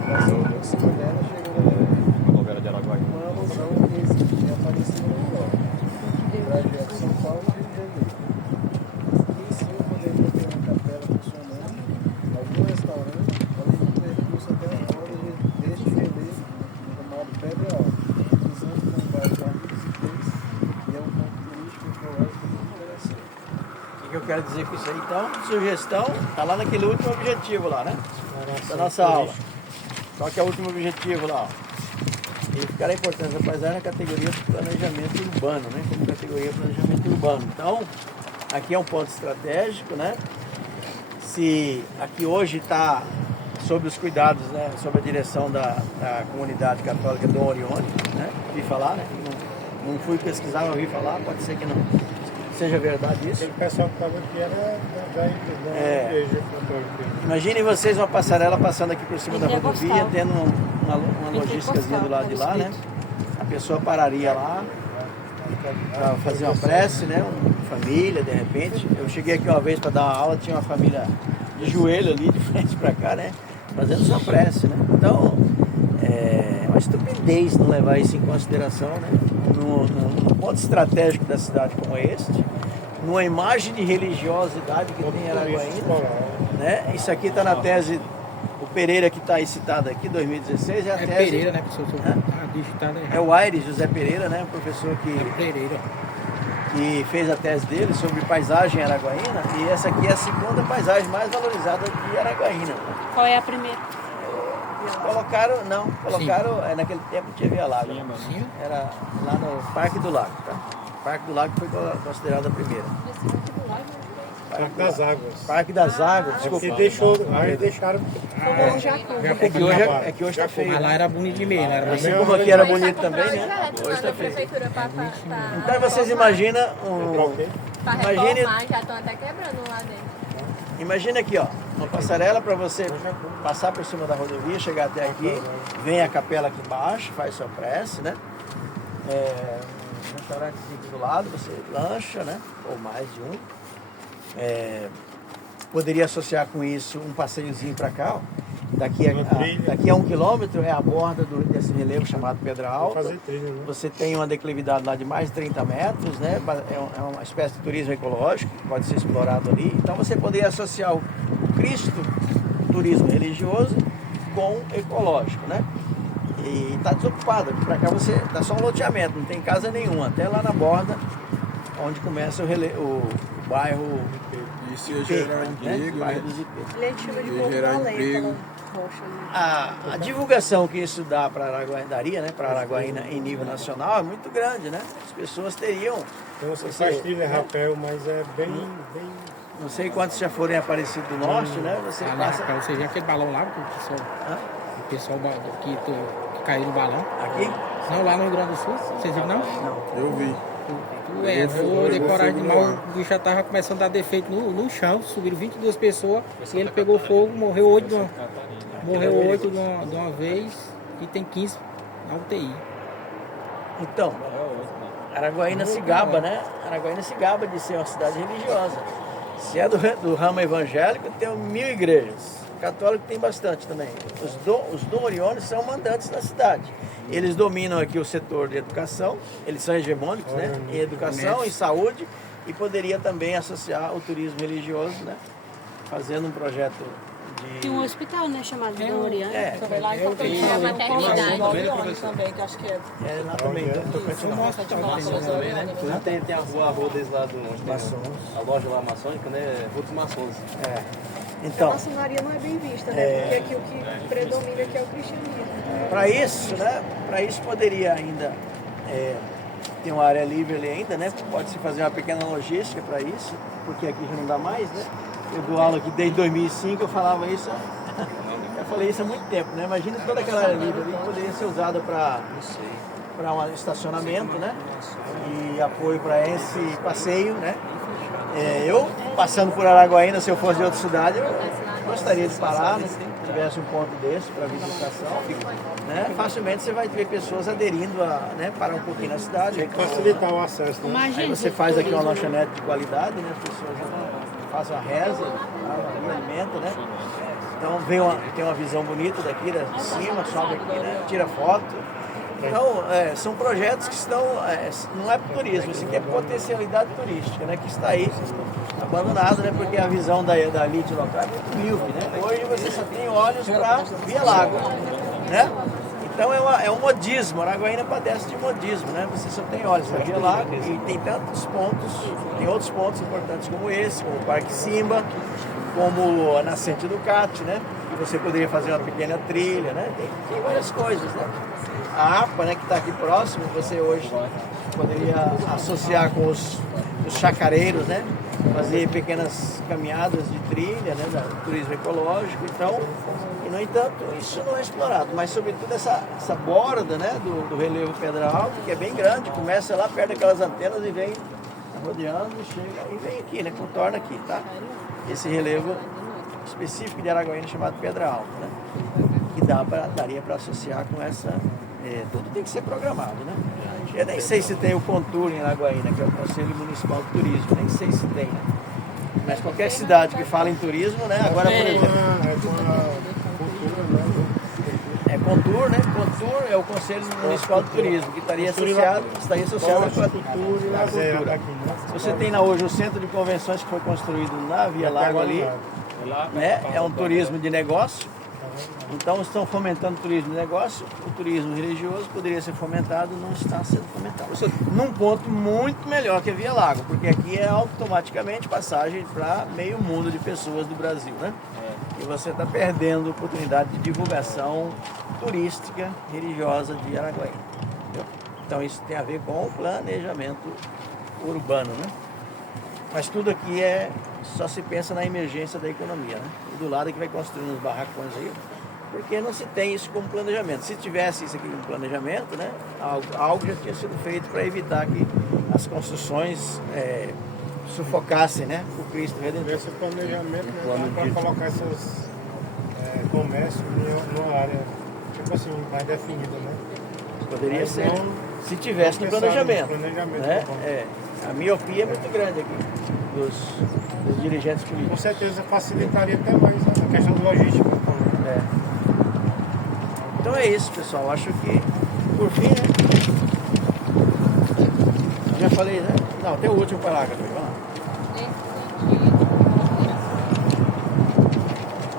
passando por cima dela, chegando a Belém. Novela de Araguaia. Uma alusão que existe em Aparecida no Norte, trajeto São Paulo e Rio de Janeiro. Aqui sim poderia ter uma capela funcionando, algum restaurante, além do percurso até a borda deste relevo chamado Pedra Alta, visando com vários amigos e é um ponto turístico e ecológico muito interessante. O que eu quero dizer com isso aí, então? Sugestão, está lá naquele último objetivo lá, né? Da nossa aula. Qual que é o último objetivo lá? Verificar a importância da paisagem na categoria do planejamento urbano, né? Como categoria planejamento urbano. Então, aqui é um ponto estratégico, né? Se aqui hoje está sob os cuidados, né? Sob a direção da comunidade católica do Orione, né? Vi falar, né? Não fui pesquisar, mas ouvi falar, pode ser que não seja verdade isso. Aquele pessoal que estava aqui era da igreja católica. Imaginem vocês uma passarela passando aqui por cima da rodovia, tendo uma logísticazinha do lado de lá, né? A pessoa pararia lá para fazer uma prece, né? Uma família, de repente. Eu cheguei aqui uma vez para dar uma aula, tinha uma família de joelho ali, de frente para cá, né? Fazendo sua prece, né? Então, é uma estupidez não levar isso em consideração, né? Num ponto estratégico da cidade como este, numa imagem de religiosidade que tem em Araguaína, né? Isso aqui está na tese, o Pereira que está aí citado aqui, 2016, é a tese... Pereira, né, professor? Digitado aí. É o Aires José Pereira, né? Professor Pereira. que fez a tese dele sobre paisagem araguaína, e essa aqui é a segunda paisagem mais valorizada de Araguaína. Qual é a primeira? Colocaram, naquele tempo tinha Via Lago. Era lá no Parque do Lago, tá? Parque do Lago foi considerada a primeira. Parque das Águas. Parque das Águas, desculpa. Aí deixaram. É que hoje está feio. Mas lá era bonito de meio, era Assim como aqui era bonito também, né? Hoje está feio. Então vocês imaginam imagine, já estão até quebrando lá dentro. imagina aqui, ó, uma passarela para você passar por cima da rodovia, chegar até aqui, vem a capela aqui embaixo, faz sua prece, né? Um restaurante do lado, você lancha, né? Ou mais de um. Poderia associar com isso um passeiozinho para cá, ó. Daqui a 1 quilômetro é a borda desse relevo chamado Pedra Alta. Você tem uma declividade lá de mais de 30 metros, né? É uma espécie de turismo ecológico que pode ser explorado ali. Então você poderia associar o Cristo, turismo religioso, com ecológico, né? E está desocupado. Aqui para cá você dá só um loteamento, não tem casa nenhuma, até lá na borda, onde começa o bairro. Isso ia gerar emprego, né? Ele chama de Morro da Lei, aquela rocha ali. A divulgação que isso dá para Araguaína, daria, né, para Araguaína em nível nacional é muito grande, né? As pessoas teriam. Então você faz trilha rapel, mas é bem. Não sei quantos já forem Aparecido do Norte, né? Você passa. Você já aquele balão lá, o pessoal que caiu no balão. Aqui? Não, lá no Rio Grande do Sul, vocês viram não? Eu vi. Tu é doido, coragem demais. O bicho já tava começando a dar defeito no chão. Subiram 22 pessoas. E ele pegou fogo, morreu 8 de uma vez. E tem 15 na UTI. Então, Araguaína se gaba, né? Araguaína se gaba de ser uma cidade religiosa. Se é do ramo evangélico, tem 1000 igrejas. Católico tem bastante também. Os Dom Oriones são mandantes na cidade. Eles dominam aqui o setor de educação, eles são hegemônicos, né? Em educação, em saúde, e poderia também associar o turismo religioso, né? Fazendo um projeto de... Tem um hospital, né, chamado Dom Orione. Também lá em Tocantins. Tem a maternidade. Também, que acho que é. É, lá também, Lá tem a rua deles lá do onde tem a loja lá maçônica, né? Rua dos Maçons. Então, a maçonaria não é bem vista, né? Porque aqui o que predomina aqui é o cristianismo. para isso, né? Para isso poderia ainda ter uma área livre ali ainda, né? Pode-se fazer uma pequena logística para isso, porque aqui já não dá mais, né? Eu dou aula aqui desde 2005, eu falava isso, eu falei isso há muito tempo, né? Imagina toda aquela área livre ali que poderia ser usada para um estacionamento, né? E apoio para esse passeio, né? Eu, passando por Araguaína, se eu fosse de outra cidade, eu gostaria de parar, né? Se tivesse um ponto desse para visitação, né? Facilmente você vai ver pessoas aderindo né? Parar um pouquinho na cidade. Tem que facilitar o acesso, né? Aí você faz aqui uma lanchonete de qualidade, né? As pessoas fazem a reza, alimenta, né? Então tem uma visão bonita daqui, de cima, sobe aqui, né? Tira foto. Então, são projetos que estão, não é turismo, isso aqui é potencialidade turística, né? Que está aí abandonado, né? Porque a visão da elite local é muito míope, né? Hoje você só tem olhos para Via Lago, né? Então é um modismo, Araguaína padece de modismo, né? Você só tem olhos para Via Lago e tem tantos pontos, tem outros pontos importantes como esse, como o Parque Simba, como a Nascente do Cate, né? Que você poderia fazer uma pequena trilha, né? Tem várias coisas, né? A APA, né, que está aqui próximo, você hoje poderia associar com os chacareiros, né? Fazer pequenas caminhadas de trilha, né? Turismo ecológico. Então, e no entanto, isso não é explorado. Mas sobretudo essa borda, né, do relevo Pedra Alta, que é bem grande, começa lá perto daquelas antenas e vem rodeando, chega e vem aqui, né? Contorna aqui, tá? Esse relevo específico de Araguaína chamado Pedra Alta, né? Que daria para associar com essa... tudo tem que ser programado, né? Eu nem sei se tem o Contur em Araguaína, que é o Conselho Municipal de Turismo, nem sei se tem, né? Mas qualquer cidade que fala em turismo, né? Agora, por exemplo... Contur, né? Contur é o Conselho Municipal de Turismo, que estaria associado com a cultura e a cultura. Você tem hoje o Centro de Convenções que foi construído na Via Lago ali, né? É um turismo de negócio. Então estão fomentando o turismo de negócio, o turismo religioso poderia ser fomentado, não está sendo fomentado. Num ponto muito melhor que a Via Lago, porque aqui é automaticamente passagem para meio mundo de pessoas do Brasil, né? E você está perdendo a oportunidade de divulgação turística religiosa de Araguaína. Entendeu? Então isso tem a ver com o planejamento urbano, né? Mas tudo aqui só se pensa na emergência da economia, né? E do lado é que vai construindo os barracões aí, porque não se tem isso como planejamento. Se tivesse isso aqui como planejamento, né? Algo já tinha sido feito para evitar que as construções sufocassem, né? O Cristo Redentor. Esse planejamento para colocar esses comércios numa área, tipo assim, mais definida, né? Poderia ser, se tivesse no planejamento. Né? A miopia é muito grande aqui dos dirigentes políticos. Com certeza facilitaria até mais a questão de logística. Então é isso, pessoal. Acho que, por fim, né? Já falei, né? Não, tem o último parágrafo. Vamos lá.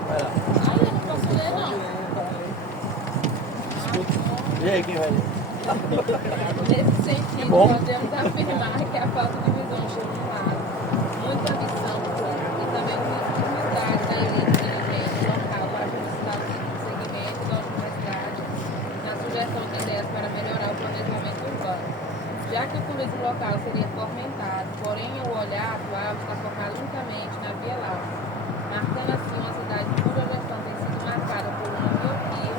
Vai lá. Eu não posso ler, não. E aí, quem vai ler? Nesse sentido, podemos afirmar que a falta de visão estruturada, muita ambição e também legitimidade da elite dirigente local para ajustar o segmento da universidade na sugestão de ideias para melhorar o planejamento urbano. Já que o turismo local seria fomentado, porém o olhar atual está focado unicamente na Via Lago, marcando assim uma cidade cuja gestão tem sido marcada por uma miopia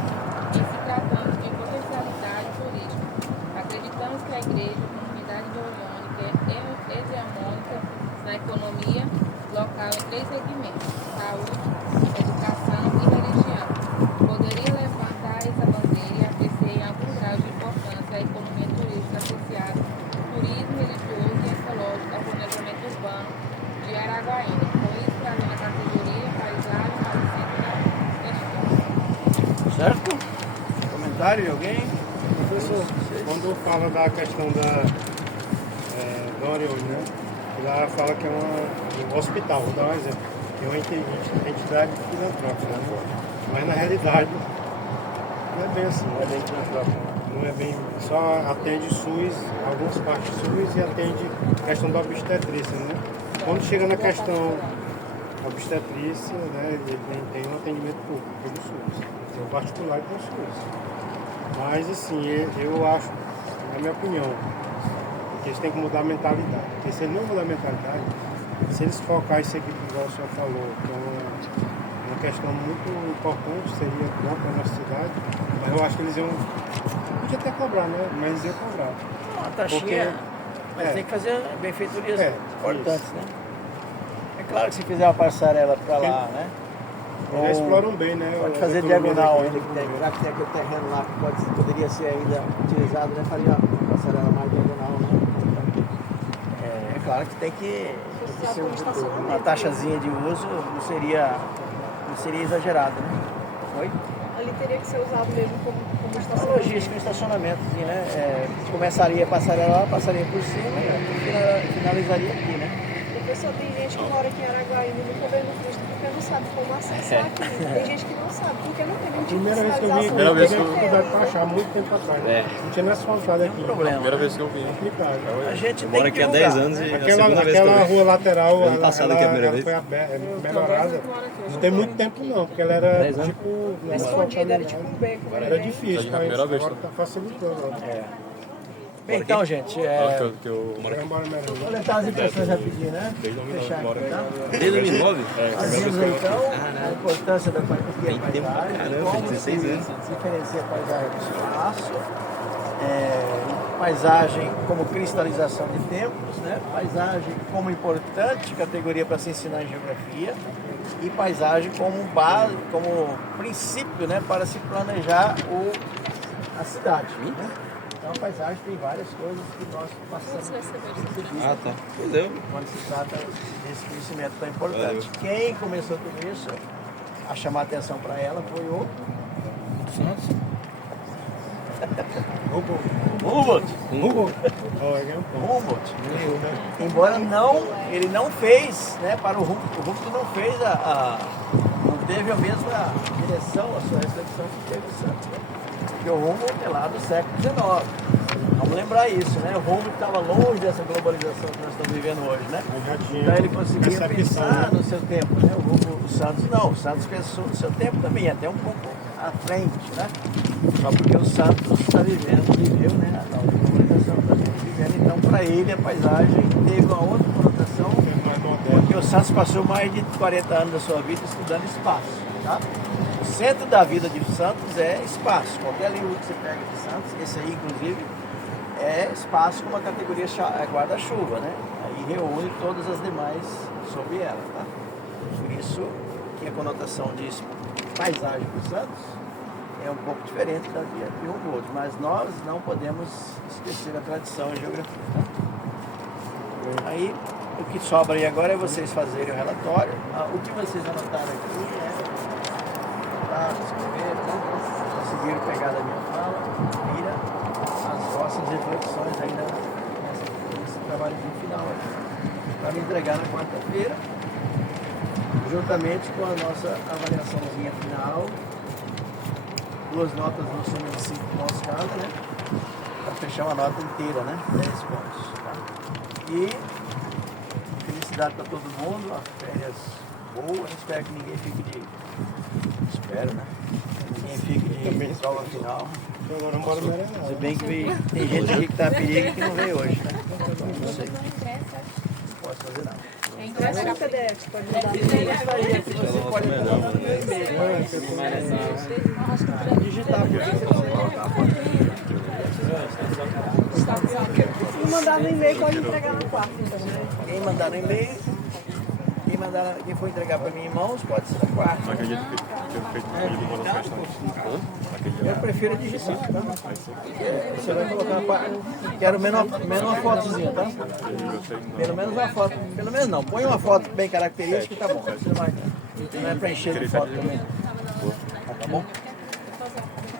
em se tratando de potencialidade turística. Acreditamos que a igreja, a comunidade de Orione Certo? Comentário de alguém? Professor, quando fala da questão da Orione, né? Lá fala que é um hospital, vou dar um exemplo, que é uma entidade filantrópica, né? Mas na realidade não é bem assim, não é bem filantrópico. Não é bem, só atende SUS, algumas partes SUS e atende a questão da obstetrícia, né? Quando chega na questão obstetrícia, né, ele tem um atendimento público pelo SUS, tem o particular e tem o SUS. Mas assim, eu acho, na minha opinião, que eles têm que mudar a mentalidade. Porque se eles não mudar a mentalidade, se eles focar isso aqui, igual o senhor falou, que é uma questão muito importante, seria bom para a nossa cidade, mas eu acho que eles iam, podia até cobrar, né? Mas eles iam cobrar. Uma taxinha, mas tem que fazer benfeitorias importantes, isso. né? É claro que se fizer uma passarela para lá, né? Eles exploram bem, né? Pode fazer diagonal ainda, já que tem aquele terreno lá que poderia ser ainda utilizado, né? Faria uma passarela mais diagonal, né? É claro que tem que ser uma taxazinha de uso, não seria exagerado, né? Oi? Ali teria que ser usado mesmo como A estacionamento. logística, um estacionamento, assim, né? Começaria a passarela lá, passaria por cima e finalizaria aqui, né? Professor, tem gente que mora aqui em Araguaína e nunca veio no Cristo porque não sabe como acessar aqui. Tem gente que não sabe, porque não tem nenhum tipo de Primeira vez que eu vi, dificuldade para achar, muito tempo atrás. Não tinha nem asfaltado aqui. Problema. Primeira vez que eu vi. Complicado. A gente Moro aqui há 10 anos e é a segunda vez que eu Aquela vi. rua lateral, Ano passado aqui é a primeira vez. foi melhorada. Não tem muito tempo não, porque ela era tipo... escondida, era tipo um beco. Era difícil, Tá de primeira vez, agora tá facilitando. Bem, então, gente, vou levar as impressões rapidinho, né? Fechar aqui, tá? Desde 2009? Nós vimos, então, a importância da paisagem, como 16 anos. diferencia a paisagem do espaço, paisagem como cristalização de tempos, né? Paisagem como importante categoria para se ensinar em geografia e paisagem como base, como princípio, né, para se planejar a cidade, né? Então a paisagem tem várias coisas que nós passamos a perceber. Ah, tá. Pois é. Quando se trata desse conhecimento tão importante. Quem começou tudo isso a chamar a atenção para ela foi o Santos. Humboldt. Embora ele não fez, né, para o Humboldt não fez não teve a mesma direção, a sua reflexão que teve o Santos, né? Porque o Humboldt é lá do século XIX. Vamos lembrar isso, né? O Humboldt estava longe dessa globalização que nós estamos vivendo hoje, né? Então ele conseguia pensar no seu tempo, né? O Santos não, o Santos pensou no seu tempo também, até um pouco à frente, né? Só porque o Santos viveu, né? A globalização que nós estamos vivendo, então para ele a paisagem teve uma outra conotação, porque o Santos passou mais de 40 anos da sua vida estudando espaço, tá? O centro da vida de Santos é espaço. Qualquer livro que você pega de Santos, esse aí inclusive, é espaço com uma categoria guarda-chuva, né? Aí reúne todas as demais sob ela, tá? Por isso que a conotação de paisagem para Santos é um pouco diferente da de Humboldt, mas nós não podemos esquecer a tradição e a geografia, tá? Aí, o que sobra aí agora é vocês fazerem o relatório. O que vocês anotaram aqui escrever, conseguiram pegar da minha fala, vira as vossas reflexões ainda nesse trabalho final aqui, para me entregar na quarta-feira, juntamente com a nossa avaliaçãozinha final, 2 notas no número 5 no nosso caso, né? Para fechar uma nota inteira, né? 10 pontos. Tá? E felicidade para todo mundo, uma férias boa, espero que ninguém fique de... Espero, né? Ninguém fique de prova final. Se bem que tem gente aqui que está a perigo e que não veio hoje, né? Não sei. Não posso fazer nada. Traz um PDF, pode mandar. Você pode mandar no e-mail. Digitar, Se mandar no e-mail, pode entregar na quarta, então, né? Quem mandar no e-mail, quem for entregar para mim em mãos, pode ser na quarta. Não acredito que eu feito com ele questões. Eu prefiro digitar, tá? Você vai colocar na parte. Quero menos uma fotozinha, tá? Pelo menos uma foto. Pelo menos não. Põe uma foto bem característica e tá bom. Você não é preencher de foto também. Tá bom?